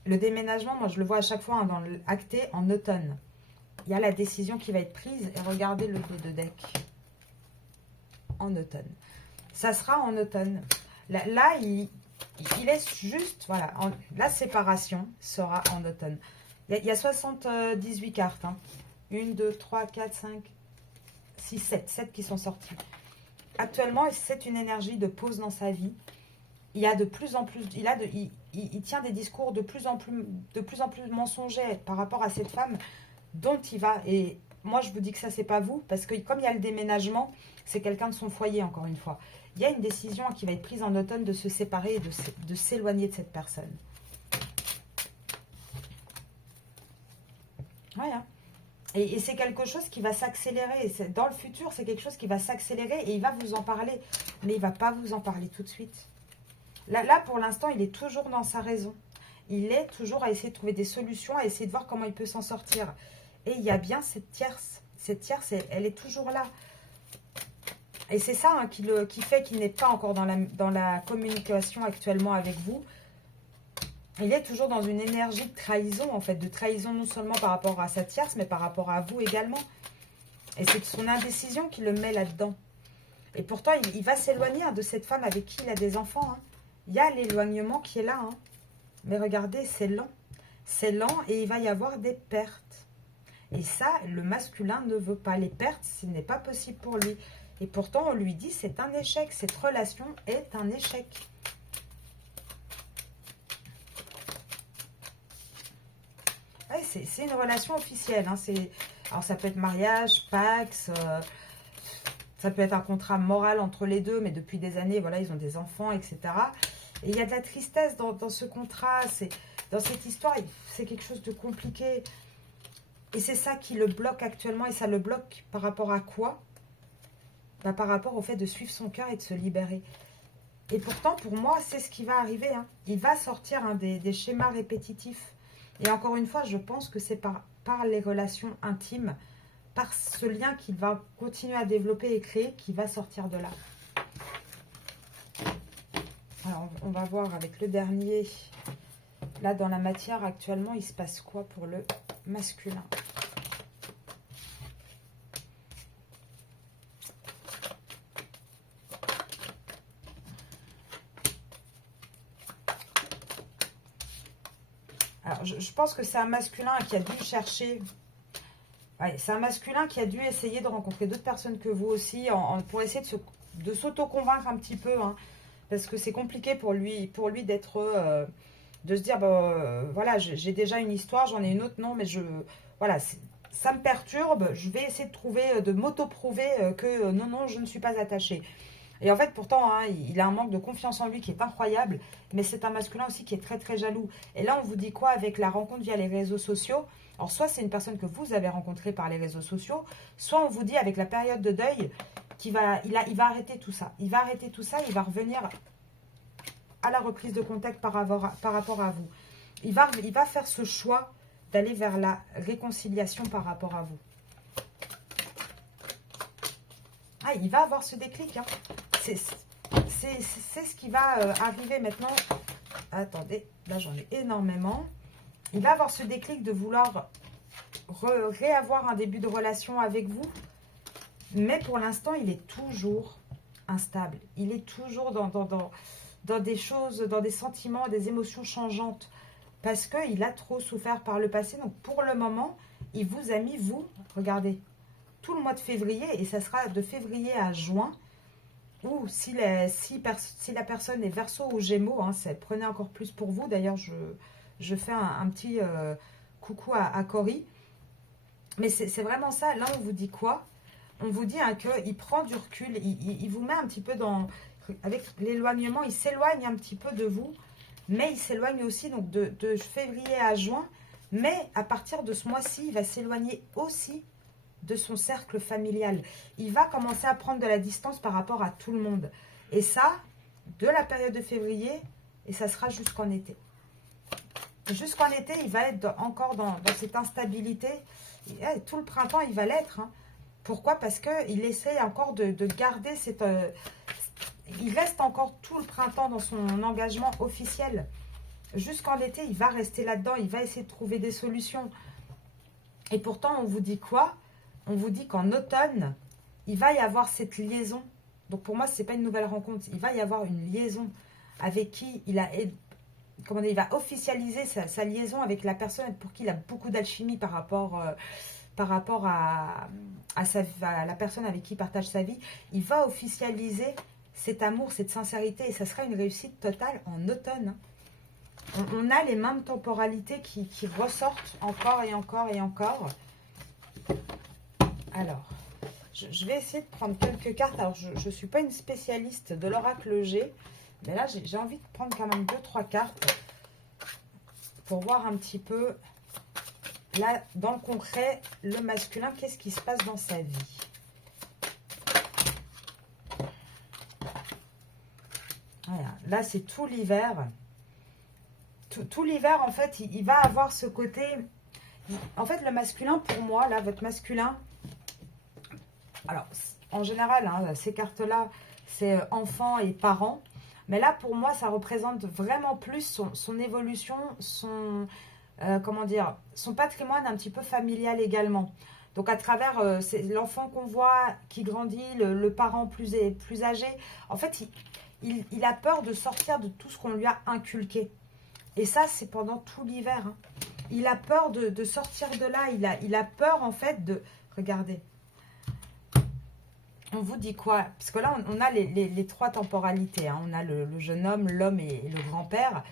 Le déménagement, moi, je le vois à chaque fois, hein, acté en automne. Il y a la décision qui va être prise. Et regardez le dos de deck. En automne. Ça sera en automne. Là, il laisse juste... Voilà, la séparation sera en automne. Il y a 78 cartes. Hein. 1, 2, 3, 4, 5, 6, 7. 7 qui sont sorties. Actuellement, c'est une énergie de pause dans sa vie. Il y a de plus en plus... Il tient des discours de plus en plus mensongers par rapport à cette femme dont il va... Et moi, je vous dis que ça, c'est pas vous. Parce que comme il y a le déménagement, c'est quelqu'un de son foyer, encore une fois. Il y a une décision qui va être prise en automne de se séparer et de s'éloigner de cette personne. Voilà. Et c'est quelque chose qui va s'accélérer. Dans le futur, c'est quelque chose qui va s'accélérer et il va vous en parler. Mais il ne va pas vous en parler tout de suite. Là, pour l'instant, il est toujours dans sa raison. Il est toujours à essayer de trouver des solutions, à essayer de voir comment il peut s'en sortir. Et il y a bien cette tierce. cette tierce, elle est toujours là. Et c'est ça hein, qui fait qu'il n'est pas encore dans la communication actuellement avec vous. Il est toujours dans une énergie de trahison, en fait. De trahison non seulement par rapport à sa tierce, mais par rapport à vous également. Et c'est son indécision qui le met là-dedans. Et pourtant, il va s'éloigner de cette femme avec qui il a des enfants. Hein. Il y a l'éloignement qui est là. Hein. Mais regardez, c'est lent. C'est lent et il va y avoir des pertes. Et ça, le masculin ne veut pas. Les pertes, ce n'est pas possible pour lui. Et pourtant, on lui dit, c'est un échec. Cette relation est un échec. Ouais, c'est une relation officielle. Hein. Alors, ça peut être mariage, pax, ça peut être un contrat moral entre les deux, mais depuis des années, voilà, ils ont des enfants, etc. Et il y a de la tristesse dans ce contrat. Dans cette histoire, c'est quelque chose de compliqué. Et c'est ça qui le bloque actuellement. Et ça le bloque par rapport à quoi? Bah, par rapport au fait de suivre son cœur et de se libérer. Et pourtant, pour moi, c'est ce qui va arriver. Hein. Il va sortir hein, des schémas répétitifs. Et encore une fois, je pense que c'est par les relations intimes, par ce lien qu'il va continuer à développer et créer, qui va sortir de là. Alors, on va voir avec le dernier. Là, dans la matière, actuellement, il se passe quoi pour le masculin? Alors, je pense que c'est un masculin qui a dû chercher... Ouais, c'est un masculin qui a dû essayer de rencontrer d'autres personnes que vous aussi pour essayer de s'auto-convaincre un petit peu. Hein, parce que c'est compliqué pour lui d'être... de se dire, voilà, j'ai déjà une histoire, j'en ai une autre, non, mais voilà, ça me perturbe, je vais essayer de trouver, de m'auto-prouver que non, je ne suis pas attachée. Et en fait, pourtant, hein, il a un manque de confiance en lui qui est incroyable, mais c'est un masculin aussi qui est très, très jaloux. Et là, on vous dit quoi avec la rencontre via les réseaux sociaux? Alors, soit c'est une personne que vous avez rencontrée par les réseaux sociaux, soit on vous dit avec la période de deuil il va arrêter tout ça. Il va arrêter tout ça, il va revenir à la reprise de contact par rapport à vous. Il va faire ce choix d'aller vers la réconciliation par rapport à vous. Ah, il va avoir ce déclic. Hein. C'est ce qui va arriver maintenant. Attendez, là j'en ai énormément. Il va avoir ce déclic de vouloir réavoir un début de relation avec vous. Mais pour l'instant, il est toujours instable. Il est toujours dans des choses, dans des sentiments, des émotions changeantes. Parce qu'il a trop souffert par le passé. Donc pour le moment, il vous a mis, vous, regardez, tout le mois de février. Et ça sera de février à juin. Ou si la personne est Verseau ou Gémeaux, hein, prenez encore plus pour vous. D'ailleurs, je fais un petit coucou à Cory. Mais c'est vraiment ça. Là, on vous dit quoi? On vous dit hein, qu'il prend du recul. Il vous met un petit peu dans... Avec l'éloignement, il s'éloigne un petit peu de vous. Mais il s'éloigne aussi donc de février à juin. Mais à partir de ce mois-ci, il va s'éloigner aussi de son cercle familial. Il va commencer à prendre de la distance par rapport à tout le monde. Et ça, de la période de février, et ça sera jusqu'en été. Jusqu'en été, il va être encore dans cette instabilité. Et tout le printemps, il va l'être. Hein. Pourquoi? Parce qu'il essaie encore de garder cette... il reste encore tout le printemps dans son engagement officiel. Jusqu'en été, il va rester là-dedans. Il va essayer de trouver des solutions. Et pourtant, on vous dit quoi? On vous dit qu'en automne, il va y avoir cette liaison. Donc pour moi, ce n'est pas une nouvelle rencontre. Il va y avoir une liaison avec qui il va officialiser sa liaison avec la personne pour qui il a beaucoup d'alchimie par rapport à la personne avec qui il partage sa vie. Il va officialiser cet amour, cette sincérité. Et ça sera une réussite totale en automne. On a les mêmes temporalités qui ressortent encore et encore et encore. Alors, je vais essayer de prendre quelques cartes. Alors, je ne suis pas une spécialiste de l'oracle G, mais là, j'ai envie de prendre quand même 2-3 cartes pour voir un petit peu, là, dans le concret, le masculin, qu'est-ce qui se passe dans sa vie. Voilà. Là, c'est tout l'hiver. Tout l'hiver, en fait, il va avoir ce côté... En fait, le masculin, pour moi, là, votre masculin... Alors, en général, hein, ces cartes-là, c'est enfants et parents. Mais là, pour moi, ça représente vraiment plus son évolution, comment dire, son patrimoine un petit peu familial également. Donc, à travers l'enfant qu'on voit qui grandit, le parent plus âgé, en fait, il a peur de sortir de tout ce qu'on lui a inculqué. Et ça, c'est pendant tout l'hiver. Hein. Il a peur de sortir de là. Il a peur, en fait, de... Regardez. On vous dit quoi? Parce que là, on a les trois temporalités. Hein. On a le jeune homme, l'homme et le grand-père.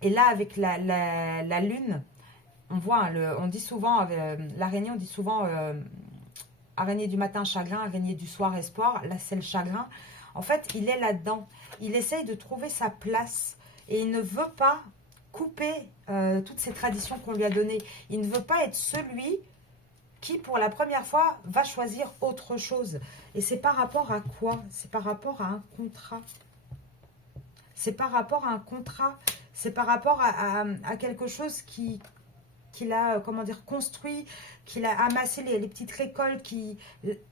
Et là, avec la lune, on voit, hein, on dit souvent, l'araignée, on dit souvent araignée du matin, chagrin, araignée du soir, espoir. Là, c'est le chagrin. En fait, il est là-dedans. Il essaye de trouver sa place. Et il ne veut pas couper toutes ces traditions qu'on lui a données. Il ne veut pas être celui qui, pour la première fois, va choisir autre chose. Et c'est par rapport à quoi? C'est par rapport à un contrat. C'est par rapport à un contrat. C'est par rapport à quelque chose qu'il a, comment dire, construit, qu'il a amassé les petites récoltes,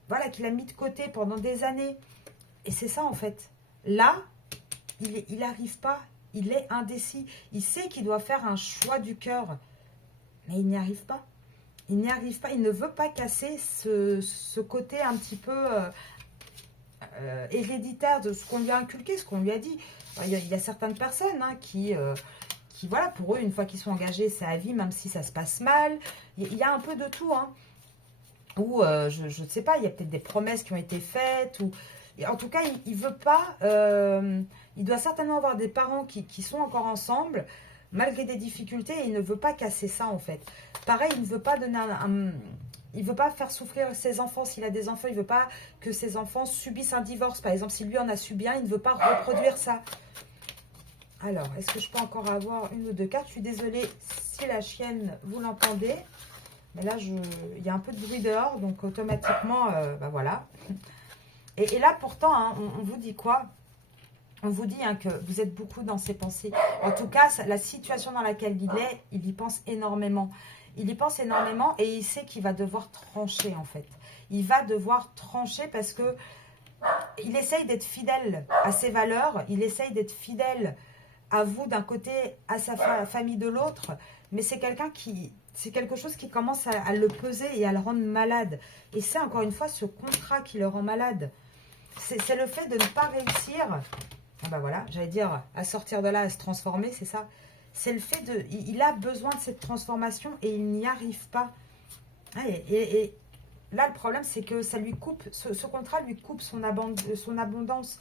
voilà, qu'il a mis de côté pendant des années. Et c'est ça, en fait. Là, il n'arrive pas. Il est indécis. Il sait qu'il doit faire un choix du cœur. Mais il n'y arrive pas. Il n'y arrive pas, il ne veut pas casser ce côté un petit peu héréditaire de ce qu'on lui a inculqué, ce qu'on lui a dit. Il y a certaines personnes hein, qui, voilà, pour eux, une fois qu'ils sont engagés, c'est à vie, même si ça se passe mal. Il y a un peu de tout. Hein. Ou, je ne sais pas, il y a peut-être des promesses qui ont été faites. Ou... En tout cas, il ne veut pas... il doit certainement avoir des parents qui sont encore ensemble, malgré des difficultés, et il ne veut pas casser ça, en fait. Pareil, il ne veut pas donner il ne veut pas faire souffrir ses enfants. S'il a des enfants, il ne veut pas que ses enfants subissent un divorce. Par exemple, si lui en a subi un, il ne veut pas reproduire ça. Alors, est-ce que je peux encore avoir une ou deux cartes? Je suis désolée si la chienne, vous l'entendez. Mais là, il y a un peu de bruit dehors, donc automatiquement, bah voilà. Et là, pourtant, hein, on vous dit quoi? On vous dit hein, que vous êtes beaucoup dans ses pensées. En tout cas, la situation dans laquelle il est, il y pense énormément. Il y pense énormément et il sait qu'il va devoir trancher, en fait. Il va devoir trancher parce que il essaye d'être fidèle à ses valeurs. Il essaye d'être fidèle à vous d'un côté, à sa famille de l'autre. Mais c'est quelque chose qui commence à le peser et à le rendre malade. Et c'est encore une fois ce contrat qui le rend malade. C'est le fait de ne pas réussir... Ah bah voilà, j'allais dire, à sortir de là, à se transformer, c'est ça. C'est le fait de... Il a besoin de cette transformation et il n'y arrive pas. Et là, le problème, c'est que ça lui coupe, ce contrat lui coupe son abondance.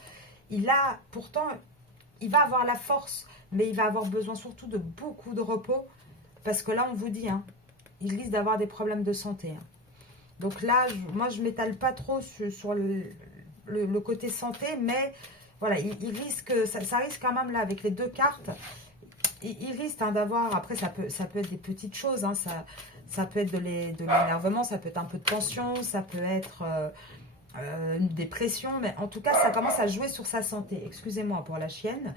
Pourtant, il va avoir la force, mais il va avoir besoin surtout de beaucoup de repos. Parce que là, on vous dit, hein, il risque d'avoir des problèmes de santé. Hein. Donc là, moi, je ne m'étale pas trop sur le côté santé, mais... Voilà, il risque, ça risque quand même là avec les deux cartes, il risque hein, d'avoir, après ça peut être des petites choses, hein, ça peut être de l'énervement, ça peut être un peu de tension, ça peut être une dépression, mais en tout cas ça commence à jouer sur sa santé, excusez-moi pour la chienne.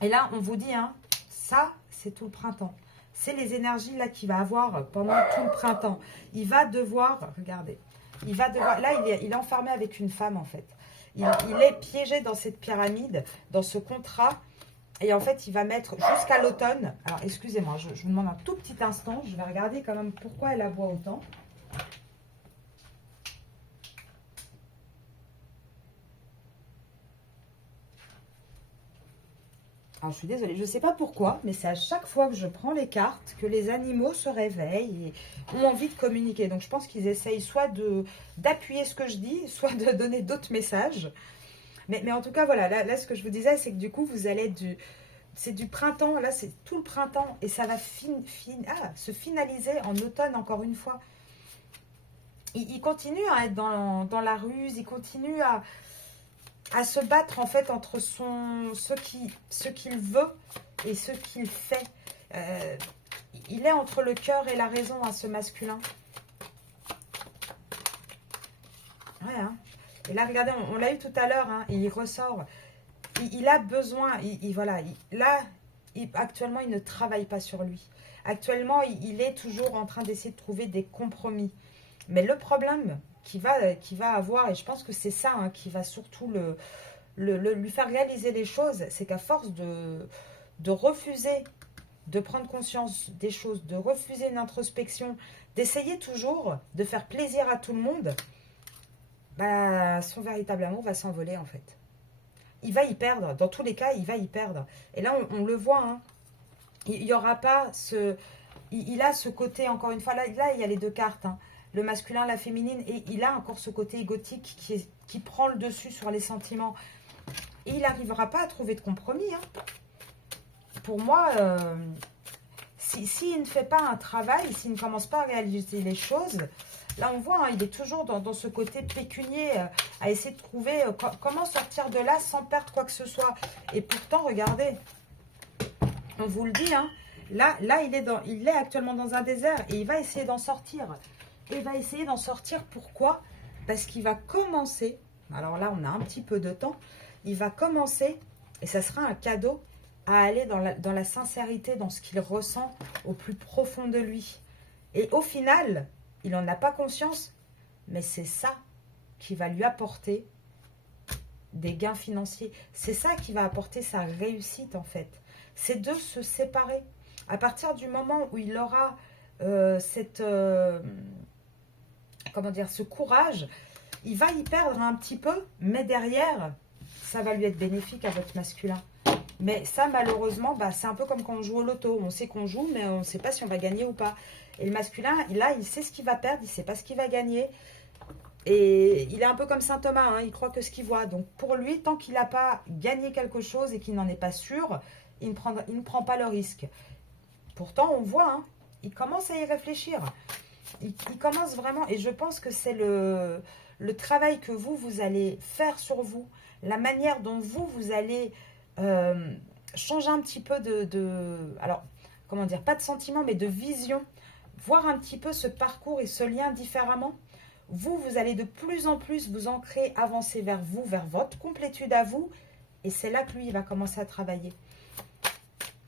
Et là on vous dit, hein, ça c'est tout le printemps, c'est les énergies là qu'il va avoir pendant tout le printemps. Il va devoir, regardez, là il est enfermé avec une femme en fait. Il est piégé dans cette pyramide, dans ce contrat. Et en fait, il va mettre jusqu'à l'automne. Alors, excusez-moi, je vous demande un tout petit instant. Je vais regarder quand même pourquoi elle aboie autant. Alors, je suis désolée, je ne sais pas pourquoi, mais c'est à chaque fois que je prends les cartes que les animaux se réveillent et ont envie de communiquer. Donc, je pense qu'ils essayent soit d'appuyer ce que je dis, soit de donner d'autres messages. Mais en tout cas, voilà, là, ce que je vous disais, c'est que du coup, vous allez c'est du printemps, là, c'est tout le printemps, et ça va se finaliser en automne, encore une fois. Il continue à être dans la ruse, il continue à se battre, en fait, entre ce qu'il veut et ce qu'il fait. Il est entre le cœur et la raison, hein, ce masculin. Ouais, hein. Et là, regardez, on l'a eu tout à l'heure, hein, et il ressort. Il a besoin, voilà, actuellement, il ne travaille pas sur lui. Actuellement, il est toujours en train d'essayer de trouver des compromis. Mais le problème, qui va avoir, et je pense que c'est ça hein, qui va surtout lui faire réaliser les choses, c'est qu'à force de refuser de prendre conscience des choses, de refuser une introspection, d'essayer toujours de faire plaisir à tout le monde, bah, son véritable amour va s'envoler en fait. Il va y perdre, dans tous les cas, il va y perdre. Et là, on le voit, hein, il n'y aura pas ce... Il a ce côté, encore une fois, là il y a les deux cartes, hein, le masculin, la féminine, et il a encore ce côté égotique qui prend le dessus sur les sentiments. Et il n'arrivera pas à trouver de compromis. Hein. Pour moi, s'il ne fait pas un travail, s'il ne commence pas à réaliser les choses, là on voit, hein, il est toujours dans ce côté pécunier, à essayer de trouver comment sortir de là sans perdre quoi que ce soit. Et pourtant, regardez, on vous le dit, hein, là il est actuellement dans un désert et il va essayer d'en sortir. Et il va essayer d'en sortir, pourquoi? Parce qu'il va commencer, alors là on a un petit peu de temps, il va commencer, et ça sera un cadeau, à aller dans la sincérité, dans ce qu'il ressent au plus profond de lui. Et au final, il n'en a pas conscience, mais c'est ça qui va lui apporter des gains financiers. C'est ça qui va apporter sa réussite en fait. C'est de se séparer. À partir du moment où il aura comment dire, ce courage, il va y perdre un petit peu, mais derrière, ça va lui être bénéfique à votre masculin. Mais ça, malheureusement, bah, c'est un peu comme quand on joue au loto. On sait qu'on joue, mais on ne sait pas si on va gagner ou pas. Et le masculin, là, il sait ce qu'il va perdre, il ne sait pas ce qu'il va gagner. Et il est un peu comme saint Thomas, hein, il croit que ce qu'il voit. Donc pour lui, tant qu'il n'a pas gagné quelque chose et qu'il n'en est pas sûr, il ne prend pas le risque. Pourtant, on voit, hein, il commence à y réfléchir. Il commence vraiment, et je pense que c'est le travail que vous allez faire sur vous, la manière dont vous allez changer un petit peu alors, comment dire, pas de sentiment, mais de vision, voir un petit peu ce parcours et ce lien différemment. Vous allez de plus en plus vous ancrer, avancer vers vous, vers votre complétude à vous, et c'est là que lui, il va commencer à travailler.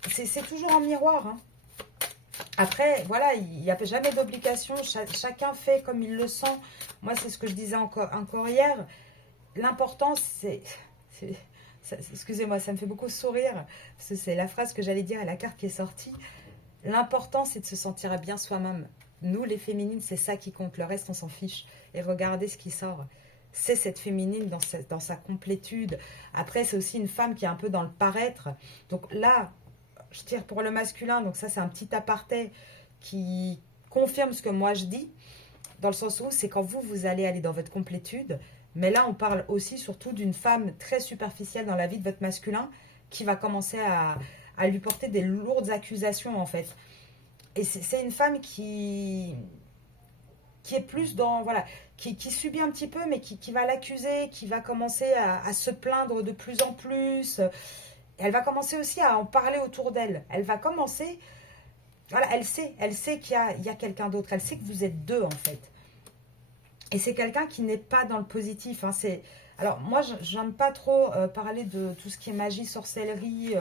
C'est toujours en miroir, hein. Après, voilà, il n'y a jamais d'obligation. Chacun fait comme il le sent. Moi, c'est ce que je disais encore hier. L'important, excusez-moi, ça me fait beaucoup sourire. Parce que c'est la phrase que j'allais dire à la carte qui est sortie. L'important, c'est de se sentir bien soi-même. Nous, les féminines, c'est ça qui compte. Le reste, on s'en fiche. Et regardez ce qui sort. C'est cette féminine dans sa complétude. Après, c'est aussi une femme qui est un peu dans le paraître. Donc là, je tire pour le masculin, donc ça c'est un petit aparté qui confirme ce que moi je dis, dans le sens où c'est quand vous allez aller dans votre complétude, mais là on parle aussi surtout d'une femme très superficielle dans la vie de votre masculin, qui va commencer à lui porter des lourdes accusations en fait. Et c'est une femme qui est plus dans, voilà, qui subit un petit peu, mais qui va l'accuser, qui va commencer à se plaindre de plus en plus. Elle va commencer aussi à en parler autour d'elle. Elle va commencer... Voilà, elle sait qu'il y a quelqu'un d'autre. Elle sait que vous êtes deux, en fait. Et c'est quelqu'un qui n'est pas dans le positif. Hein. Alors, moi, j'aime pas trop parler de tout ce qui est magie, sorcellerie,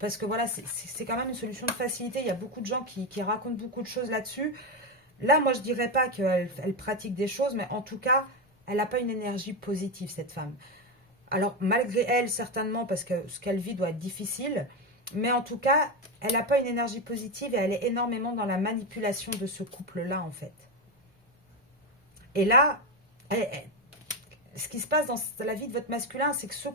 parce que, voilà, c'est quand même une solution de facilité. Il y a beaucoup de gens qui racontent beaucoup de choses là-dessus. Là, moi, je dirais pas qu'elle pratique des choses, mais en tout cas, elle n'a pas une énergie positive, cette femme. Alors, malgré elle, certainement, parce que ce qu'elle vit doit être difficile, mais en tout cas, elle n'a pas une énergie positive et elle est énormément dans la manipulation de ce couple-là, en fait. Et là, ce qui se passe dans la vie de votre masculin, c'est que ce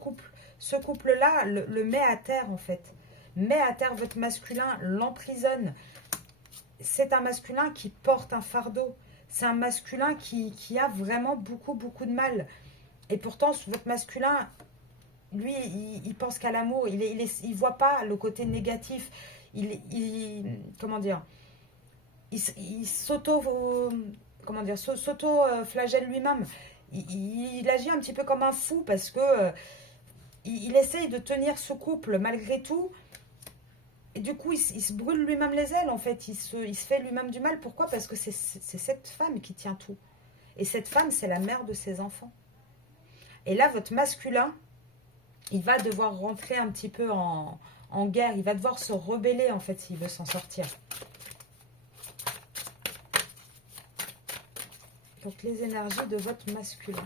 couple-là le met à terre, en fait. Met à terre votre masculin, l'emprisonne. C'est un masculin qui porte un fardeau. C'est un masculin qui a vraiment beaucoup, beaucoup de mal. Et pourtant, votre masculin, lui, il pense qu'à l'amour. Il voit pas le côté négatif. Comment dire, il s'auto-flagelle lui-même. Il agit un petit peu comme un fou parce que il essaye de tenir ce couple malgré tout. Et du coup, il se brûle lui-même les ailes, en fait. Il se fait lui-même du mal. Pourquoi? Parce que c'est cette femme qui tient tout. Et cette femme, c'est la mère de ses enfants. Et là, votre masculin, il va devoir rentrer un petit peu en guerre. Il va devoir se rebeller, en fait, s'il veut s'en sortir. Donc, les énergies de votre masculin.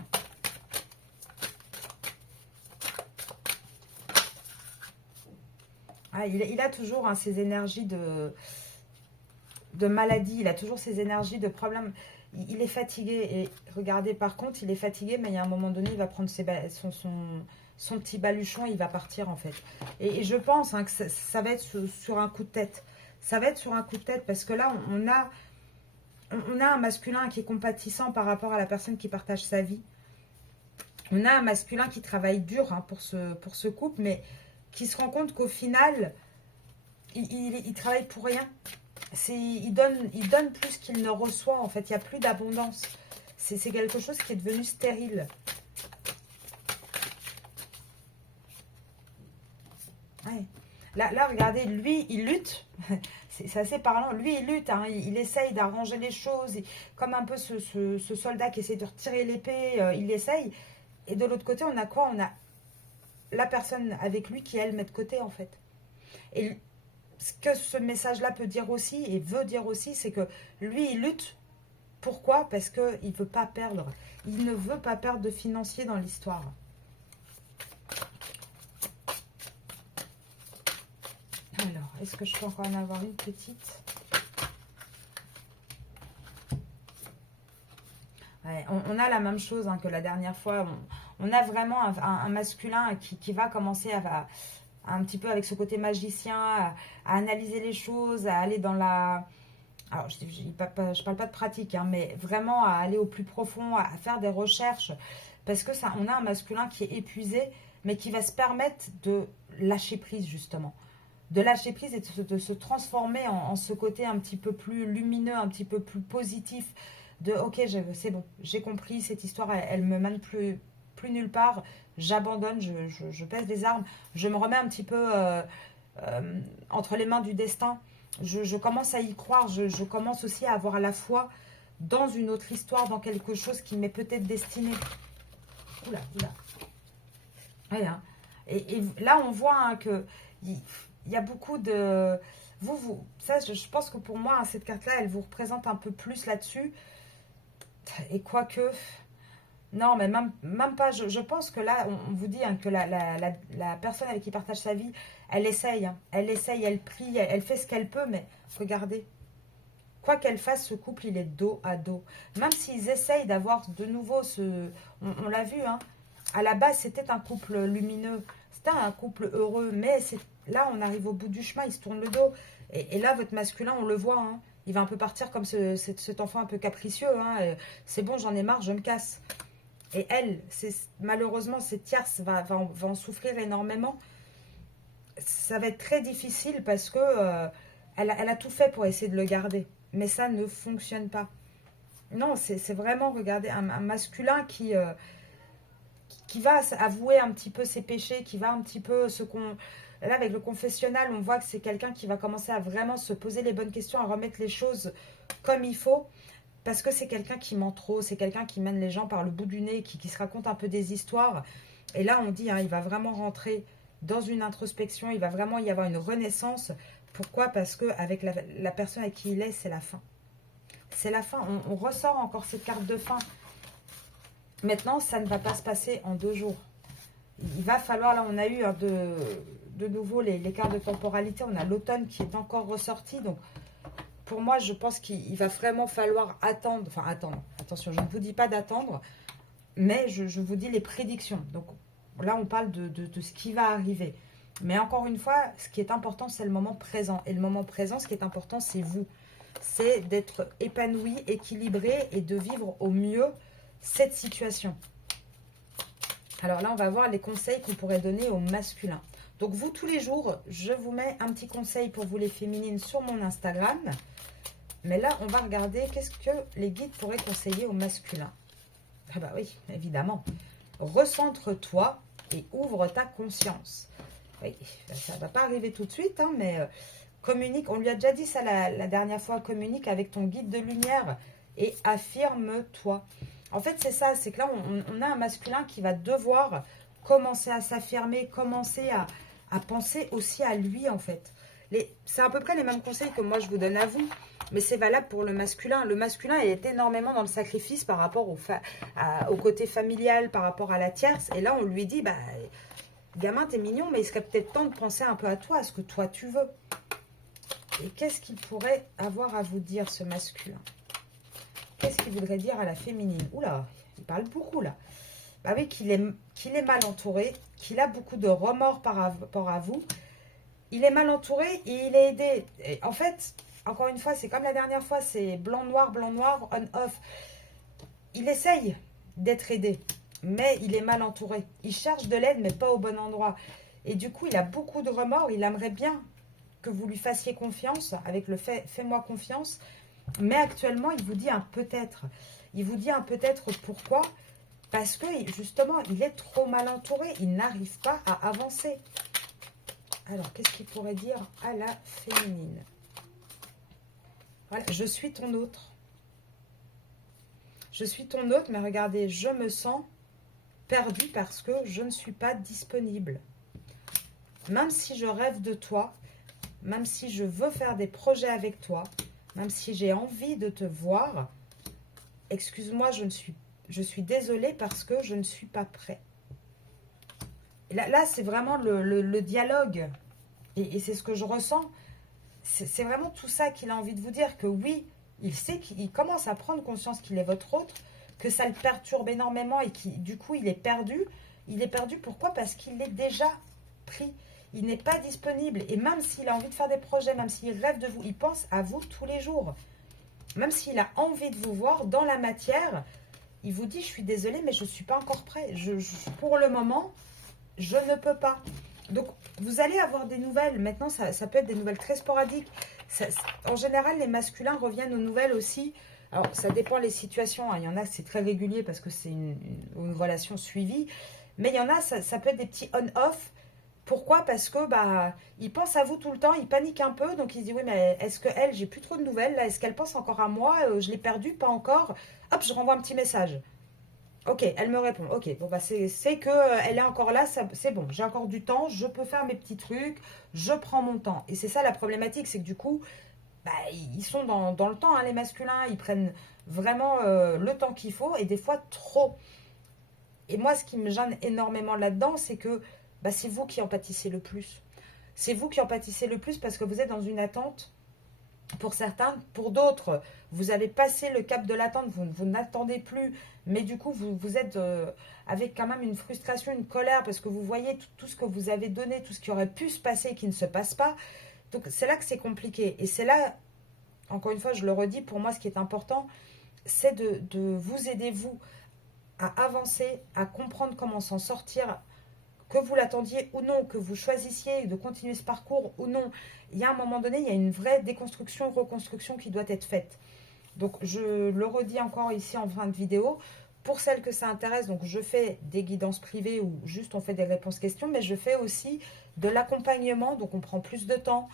Ah, il a toujours hein, ces énergies de maladie. Il a toujours ces énergies de problème. Il est fatigué. Et regardez, par contre, il est fatigué, mais il y a un moment donné, il va prendre son petit baluchon, il va partir, en fait. Et je pense hein, que ça va être sur un coup de tête. Ça va être sur un coup de tête, parce que là, on a un masculin qui est compatissant par rapport à la personne qui partage sa vie. On a un masculin qui travaille dur hein, pour ce couple, mais qui se rend compte qu'au final, il travaille pour rien. Il donne plus qu'il ne reçoit, en fait. Il n'y a plus d'abondance. C'est quelque chose qui est devenu stérile. Ouais. Là, regardez, lui, il lutte. C'est assez parlant. Lui, il lutte. Hein. Il essaye d'arranger les choses. Comme un peu ce soldat qui essaie de retirer l'épée, il essaye. Et de l'autre côté, on a quoi? On a la personne avec lui qui, elle, met de côté, en fait. Et ce que ce message-là peut dire aussi, et veut dire aussi, c'est que lui, il lutte. Pourquoi? Parce qu'il ne veut pas perdre. Il ne veut pas perdre de financier dans l'histoire. Alors, est-ce que je peux encore en avoir une petite? Ouais, on a la même chose hein, que la dernière fois. On a vraiment un masculin qui va commencer à un petit peu avec ce côté magicien, à analyser les choses, à aller dans la... Alors, je ne parle pas de pratique, hein, mais vraiment à aller au plus profond, à faire des recherches. Parce que ça, on a un masculin qui est épuisé, mais qui va se permettre de lâcher prise, justement. De lâcher prise et de se transformer en ce côté un petit peu plus lumineux, un petit peu plus positif. De, ok, c'est bon, j'ai compris, cette histoire, elle me mène plus nulle part. J'abandonne, je pèse les armes. Je me remets un petit peu entre les mains du destin. Je commence à y croire. Je commence aussi à avoir la foi dans une autre histoire, dans quelque chose qui m'est peut-être destiné. Oula, oula. Ouais, hein. Et là, on voit hein, que il y a beaucoup de... ça, je pense que pour moi, hein, cette carte-là, elle vous représente un peu plus là-dessus. Et quoique... Non, mais même pas. Je pense que là, on vous dit hein, que la personne avec qui partage sa vie, elle essaye. Hein. Elle essaye, elle prie, elle fait ce qu'elle peut, mais regardez. Quoi qu'elle fasse, ce couple, il est dos à dos. Même s'ils essayent d'avoir de nouveau ce... On l'a vu, hein. À la base, c'était un couple lumineux. C'était un couple heureux. Mais là, on arrive au bout du chemin, il se tourne le dos. Et là, votre masculin, on le voit, hein. Il va un peu partir comme cet enfant un peu capricieux. Hein. C'est bon, j'en ai marre, je me casse. Et elle, malheureusement, cette tierce va en souffrir énormément. Ça va être très difficile parce que elle a tout fait pour essayer de le garder. Mais ça ne fonctionne pas. Non, c'est vraiment, regardez, un masculin qui va avouer un petit peu ses péchés, qui va un petit peu Là, avec le confessionnal, on voit que c'est quelqu'un qui va commencer à vraiment se poser les bonnes questions, à remettre les choses comme il faut. Parce que c'est quelqu'un qui ment trop, c'est quelqu'un qui mène les gens par le bout du nez, qui se raconte un peu des histoires. Et là, on dit, hein, il va vraiment rentrer dans une introspection, il va vraiment y avoir une renaissance. Pourquoi? Parce qu'avec la personne avec qui il est, c'est la fin. C'est la fin. On ressort encore cette carte de fin. Maintenant, ça ne va pas se passer en 2 jours. Il va falloir, là, on a eu hein, de nouveau les cartes de temporalité. On a l'automne qui est encore ressorti, donc... Pour moi, je pense qu'il va vraiment falloir attendre. Enfin, attendre. Attention, je ne vous dis pas d'attendre. Mais je vous dis les prédictions. Donc là, on parle de ce qui va arriver. Mais encore une fois, ce qui est important, c'est le moment présent. Et le moment présent, ce qui est important, c'est vous. C'est d'être épanoui, équilibré et de vivre au mieux cette situation. Alors là, on va voir les conseils qu'on pourrait donner au masculin. Donc vous, tous les jours, je vous mets un petit conseil pour vous les féminines sur mon Instagram. Mais là, on va regarder qu'est-ce que les guides pourraient conseiller au masculin. Ah bah oui, évidemment. Recentre-toi et ouvre ta conscience. Oui, ça ne va pas arriver tout de suite, hein, mais communique. On lui a déjà dit ça la dernière fois. Communique avec ton guide de lumière et affirme-toi. En fait, c'est ça. C'est que là, on a un masculin qui va devoir commencer à s'affirmer, commencer à penser aussi à lui, en fait. C'est à peu près les mêmes conseils que moi, je vous donne à vous. Mais c'est valable pour le masculin. Le masculin est énormément dans le sacrifice par rapport au côté familial, par rapport à la tierce. Et là, on lui dit, bah, gamin, t'es mignon, mais il serait peut-être temps de penser un peu à toi, à ce que toi, tu veux. Et qu'est-ce qu'il pourrait avoir à vous dire, ce masculin? Qu'est-ce qu'il voudrait dire à la féminine? Oula, il parle beaucoup, là. Bah oui, qu'il est mal entouré, qu'il a beaucoup de remords par rapport à vous. Il est mal entouré et il est aidé. Et en fait, encore une fois, c'est comme la dernière fois, c'est blanc-noir, on-off. Il essaye d'être aidé, mais il est mal entouré. Il cherche de l'aide, mais pas au bon endroit. Et du coup, il a beaucoup de remords. Il aimerait bien que vous lui fassiez confiance, avec le fais-moi confiance. Mais actuellement, il vous dit un peut-être. Il vous dit un peut-être pourquoi? Parce que, justement, il est trop mal entouré. Il n'arrive pas à avancer. Alors, qu'est-ce qu'il pourrait dire à la féminine? Voilà, je suis ton autre. Je suis ton autre, mais regardez, je me sens perdue parce que je ne suis pas disponible. Même si je rêve de toi, même si je veux faire des projets avec toi, même si j'ai envie de te voir, excuse-moi, je suis désolée parce que je ne suis pas prêt. Là c'est vraiment le dialogue. Et c'est ce que je ressens. C'est vraiment tout ça qu'il a envie de vous dire. Que oui, il sait qu'il commence à prendre conscience qu'il est votre autre, que ça le perturbe énormément et que du coup, il est perdu. Il est perdu, pourquoi? Parce qu'il est déjà pris. Il n'est pas disponible. Et même s'il a envie de faire des projets, même s'il rêve de vous, il pense à vous tous les jours. Même s'il a envie de vous voir dans la matière, il vous dit, je suis désolée, mais je ne suis pas encore prêt. Pour le moment, je ne peux pas. Donc, vous allez avoir des nouvelles. Maintenant, ça peut être des nouvelles très sporadiques. En général, les masculins reviennent aux nouvelles aussi. Alors, ça dépend des situations. Hein. Il y en a, c'est très régulier parce que c'est une relation suivie. Mais il y en a, ça peut être des petits on-off. Pourquoi? Parce que il pense à vous tout le temps, il panique un peu. Donc, il se dit, oui, mais est-ce que elle, j'ai plus trop de nouvelles là? Est-ce qu'elle pense encore à moi? Je l'ai perdue, pas encore. Hop, je renvoie un petit message. Ok, elle me répond. Ok, bon c'est que elle est encore là, c'est bon. J'ai encore du temps, je peux faire mes petits trucs, je prends mon temps. Et c'est ça la problématique, c'est que du coup, ils sont dans le temps, hein, les masculins. Ils prennent vraiment le temps qu'il faut et des fois trop. Et moi, ce qui me gêne énormément là-dedans, c'est que c'est vous qui en pâtissez le plus. C'est vous qui en pâtissez le plus parce que vous êtes dans une attente. Pour certains, pour d'autres, vous avez passé le cap de l'attente, vous n'attendez plus, mais du coup, vous êtes avec quand même une frustration, une colère, parce que vous voyez tout ce que vous avez donné, tout ce qui aurait pu se passer et qui ne se passe pas. Donc, c'est là que c'est compliqué. Et c'est là, encore une fois, je le redis, pour moi, ce qui est important, c'est de vous aider, vous, à avancer, à comprendre comment s'en sortir, que vous l'attendiez ou non, que vous choisissiez de continuer ce parcours ou non, il y a un moment donné, il y a une vraie déconstruction, reconstruction qui doit être faite. Donc, je le redis encore ici en fin de vidéo. Pour celles que ça intéresse, donc je fais des guidances privées ou juste on fait des réponses questions, mais je fais aussi de l'accompagnement. Donc, on prend plus de temps,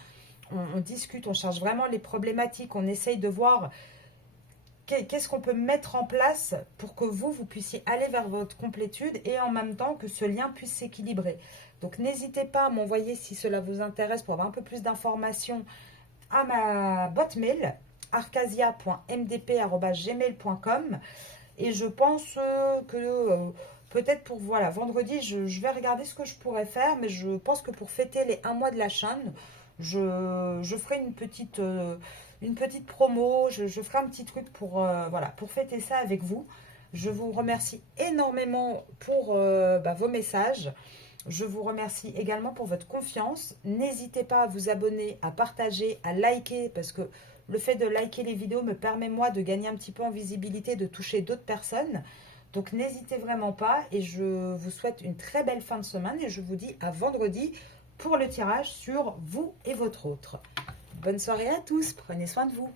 on discute, on cherche vraiment les problématiques, on essaye de voir qu'est-ce qu'on peut mettre en place pour que vous puissiez aller vers votre complétude et en même temps que ce lien puisse s'équilibrer. Donc, n'hésitez pas à m'envoyer si cela vous intéresse pour avoir un peu plus d'informations à ma boîte mail arcasia.mdp@gmail.com et je pense que peut-être pour vendredi, je vais regarder ce que je pourrais faire, mais je pense que pour fêter les 1 mois de la chaîne, je ferai une petite promo, je ferai un petit truc pour fêter ça avec vous. Je vous remercie énormément pour vos messages. Je vous remercie également pour votre confiance. N'hésitez pas à vous abonner, à partager, à liker, parce que le fait de liker les vidéos me permet, moi, de gagner un petit peu en visibilité, de toucher d'autres personnes. Donc, n'hésitez vraiment pas et je vous souhaite une très belle fin de semaine et je vous dis à vendredi pour le tirage sur vous et votre autre. Bonne soirée à tous, prenez soin de vous.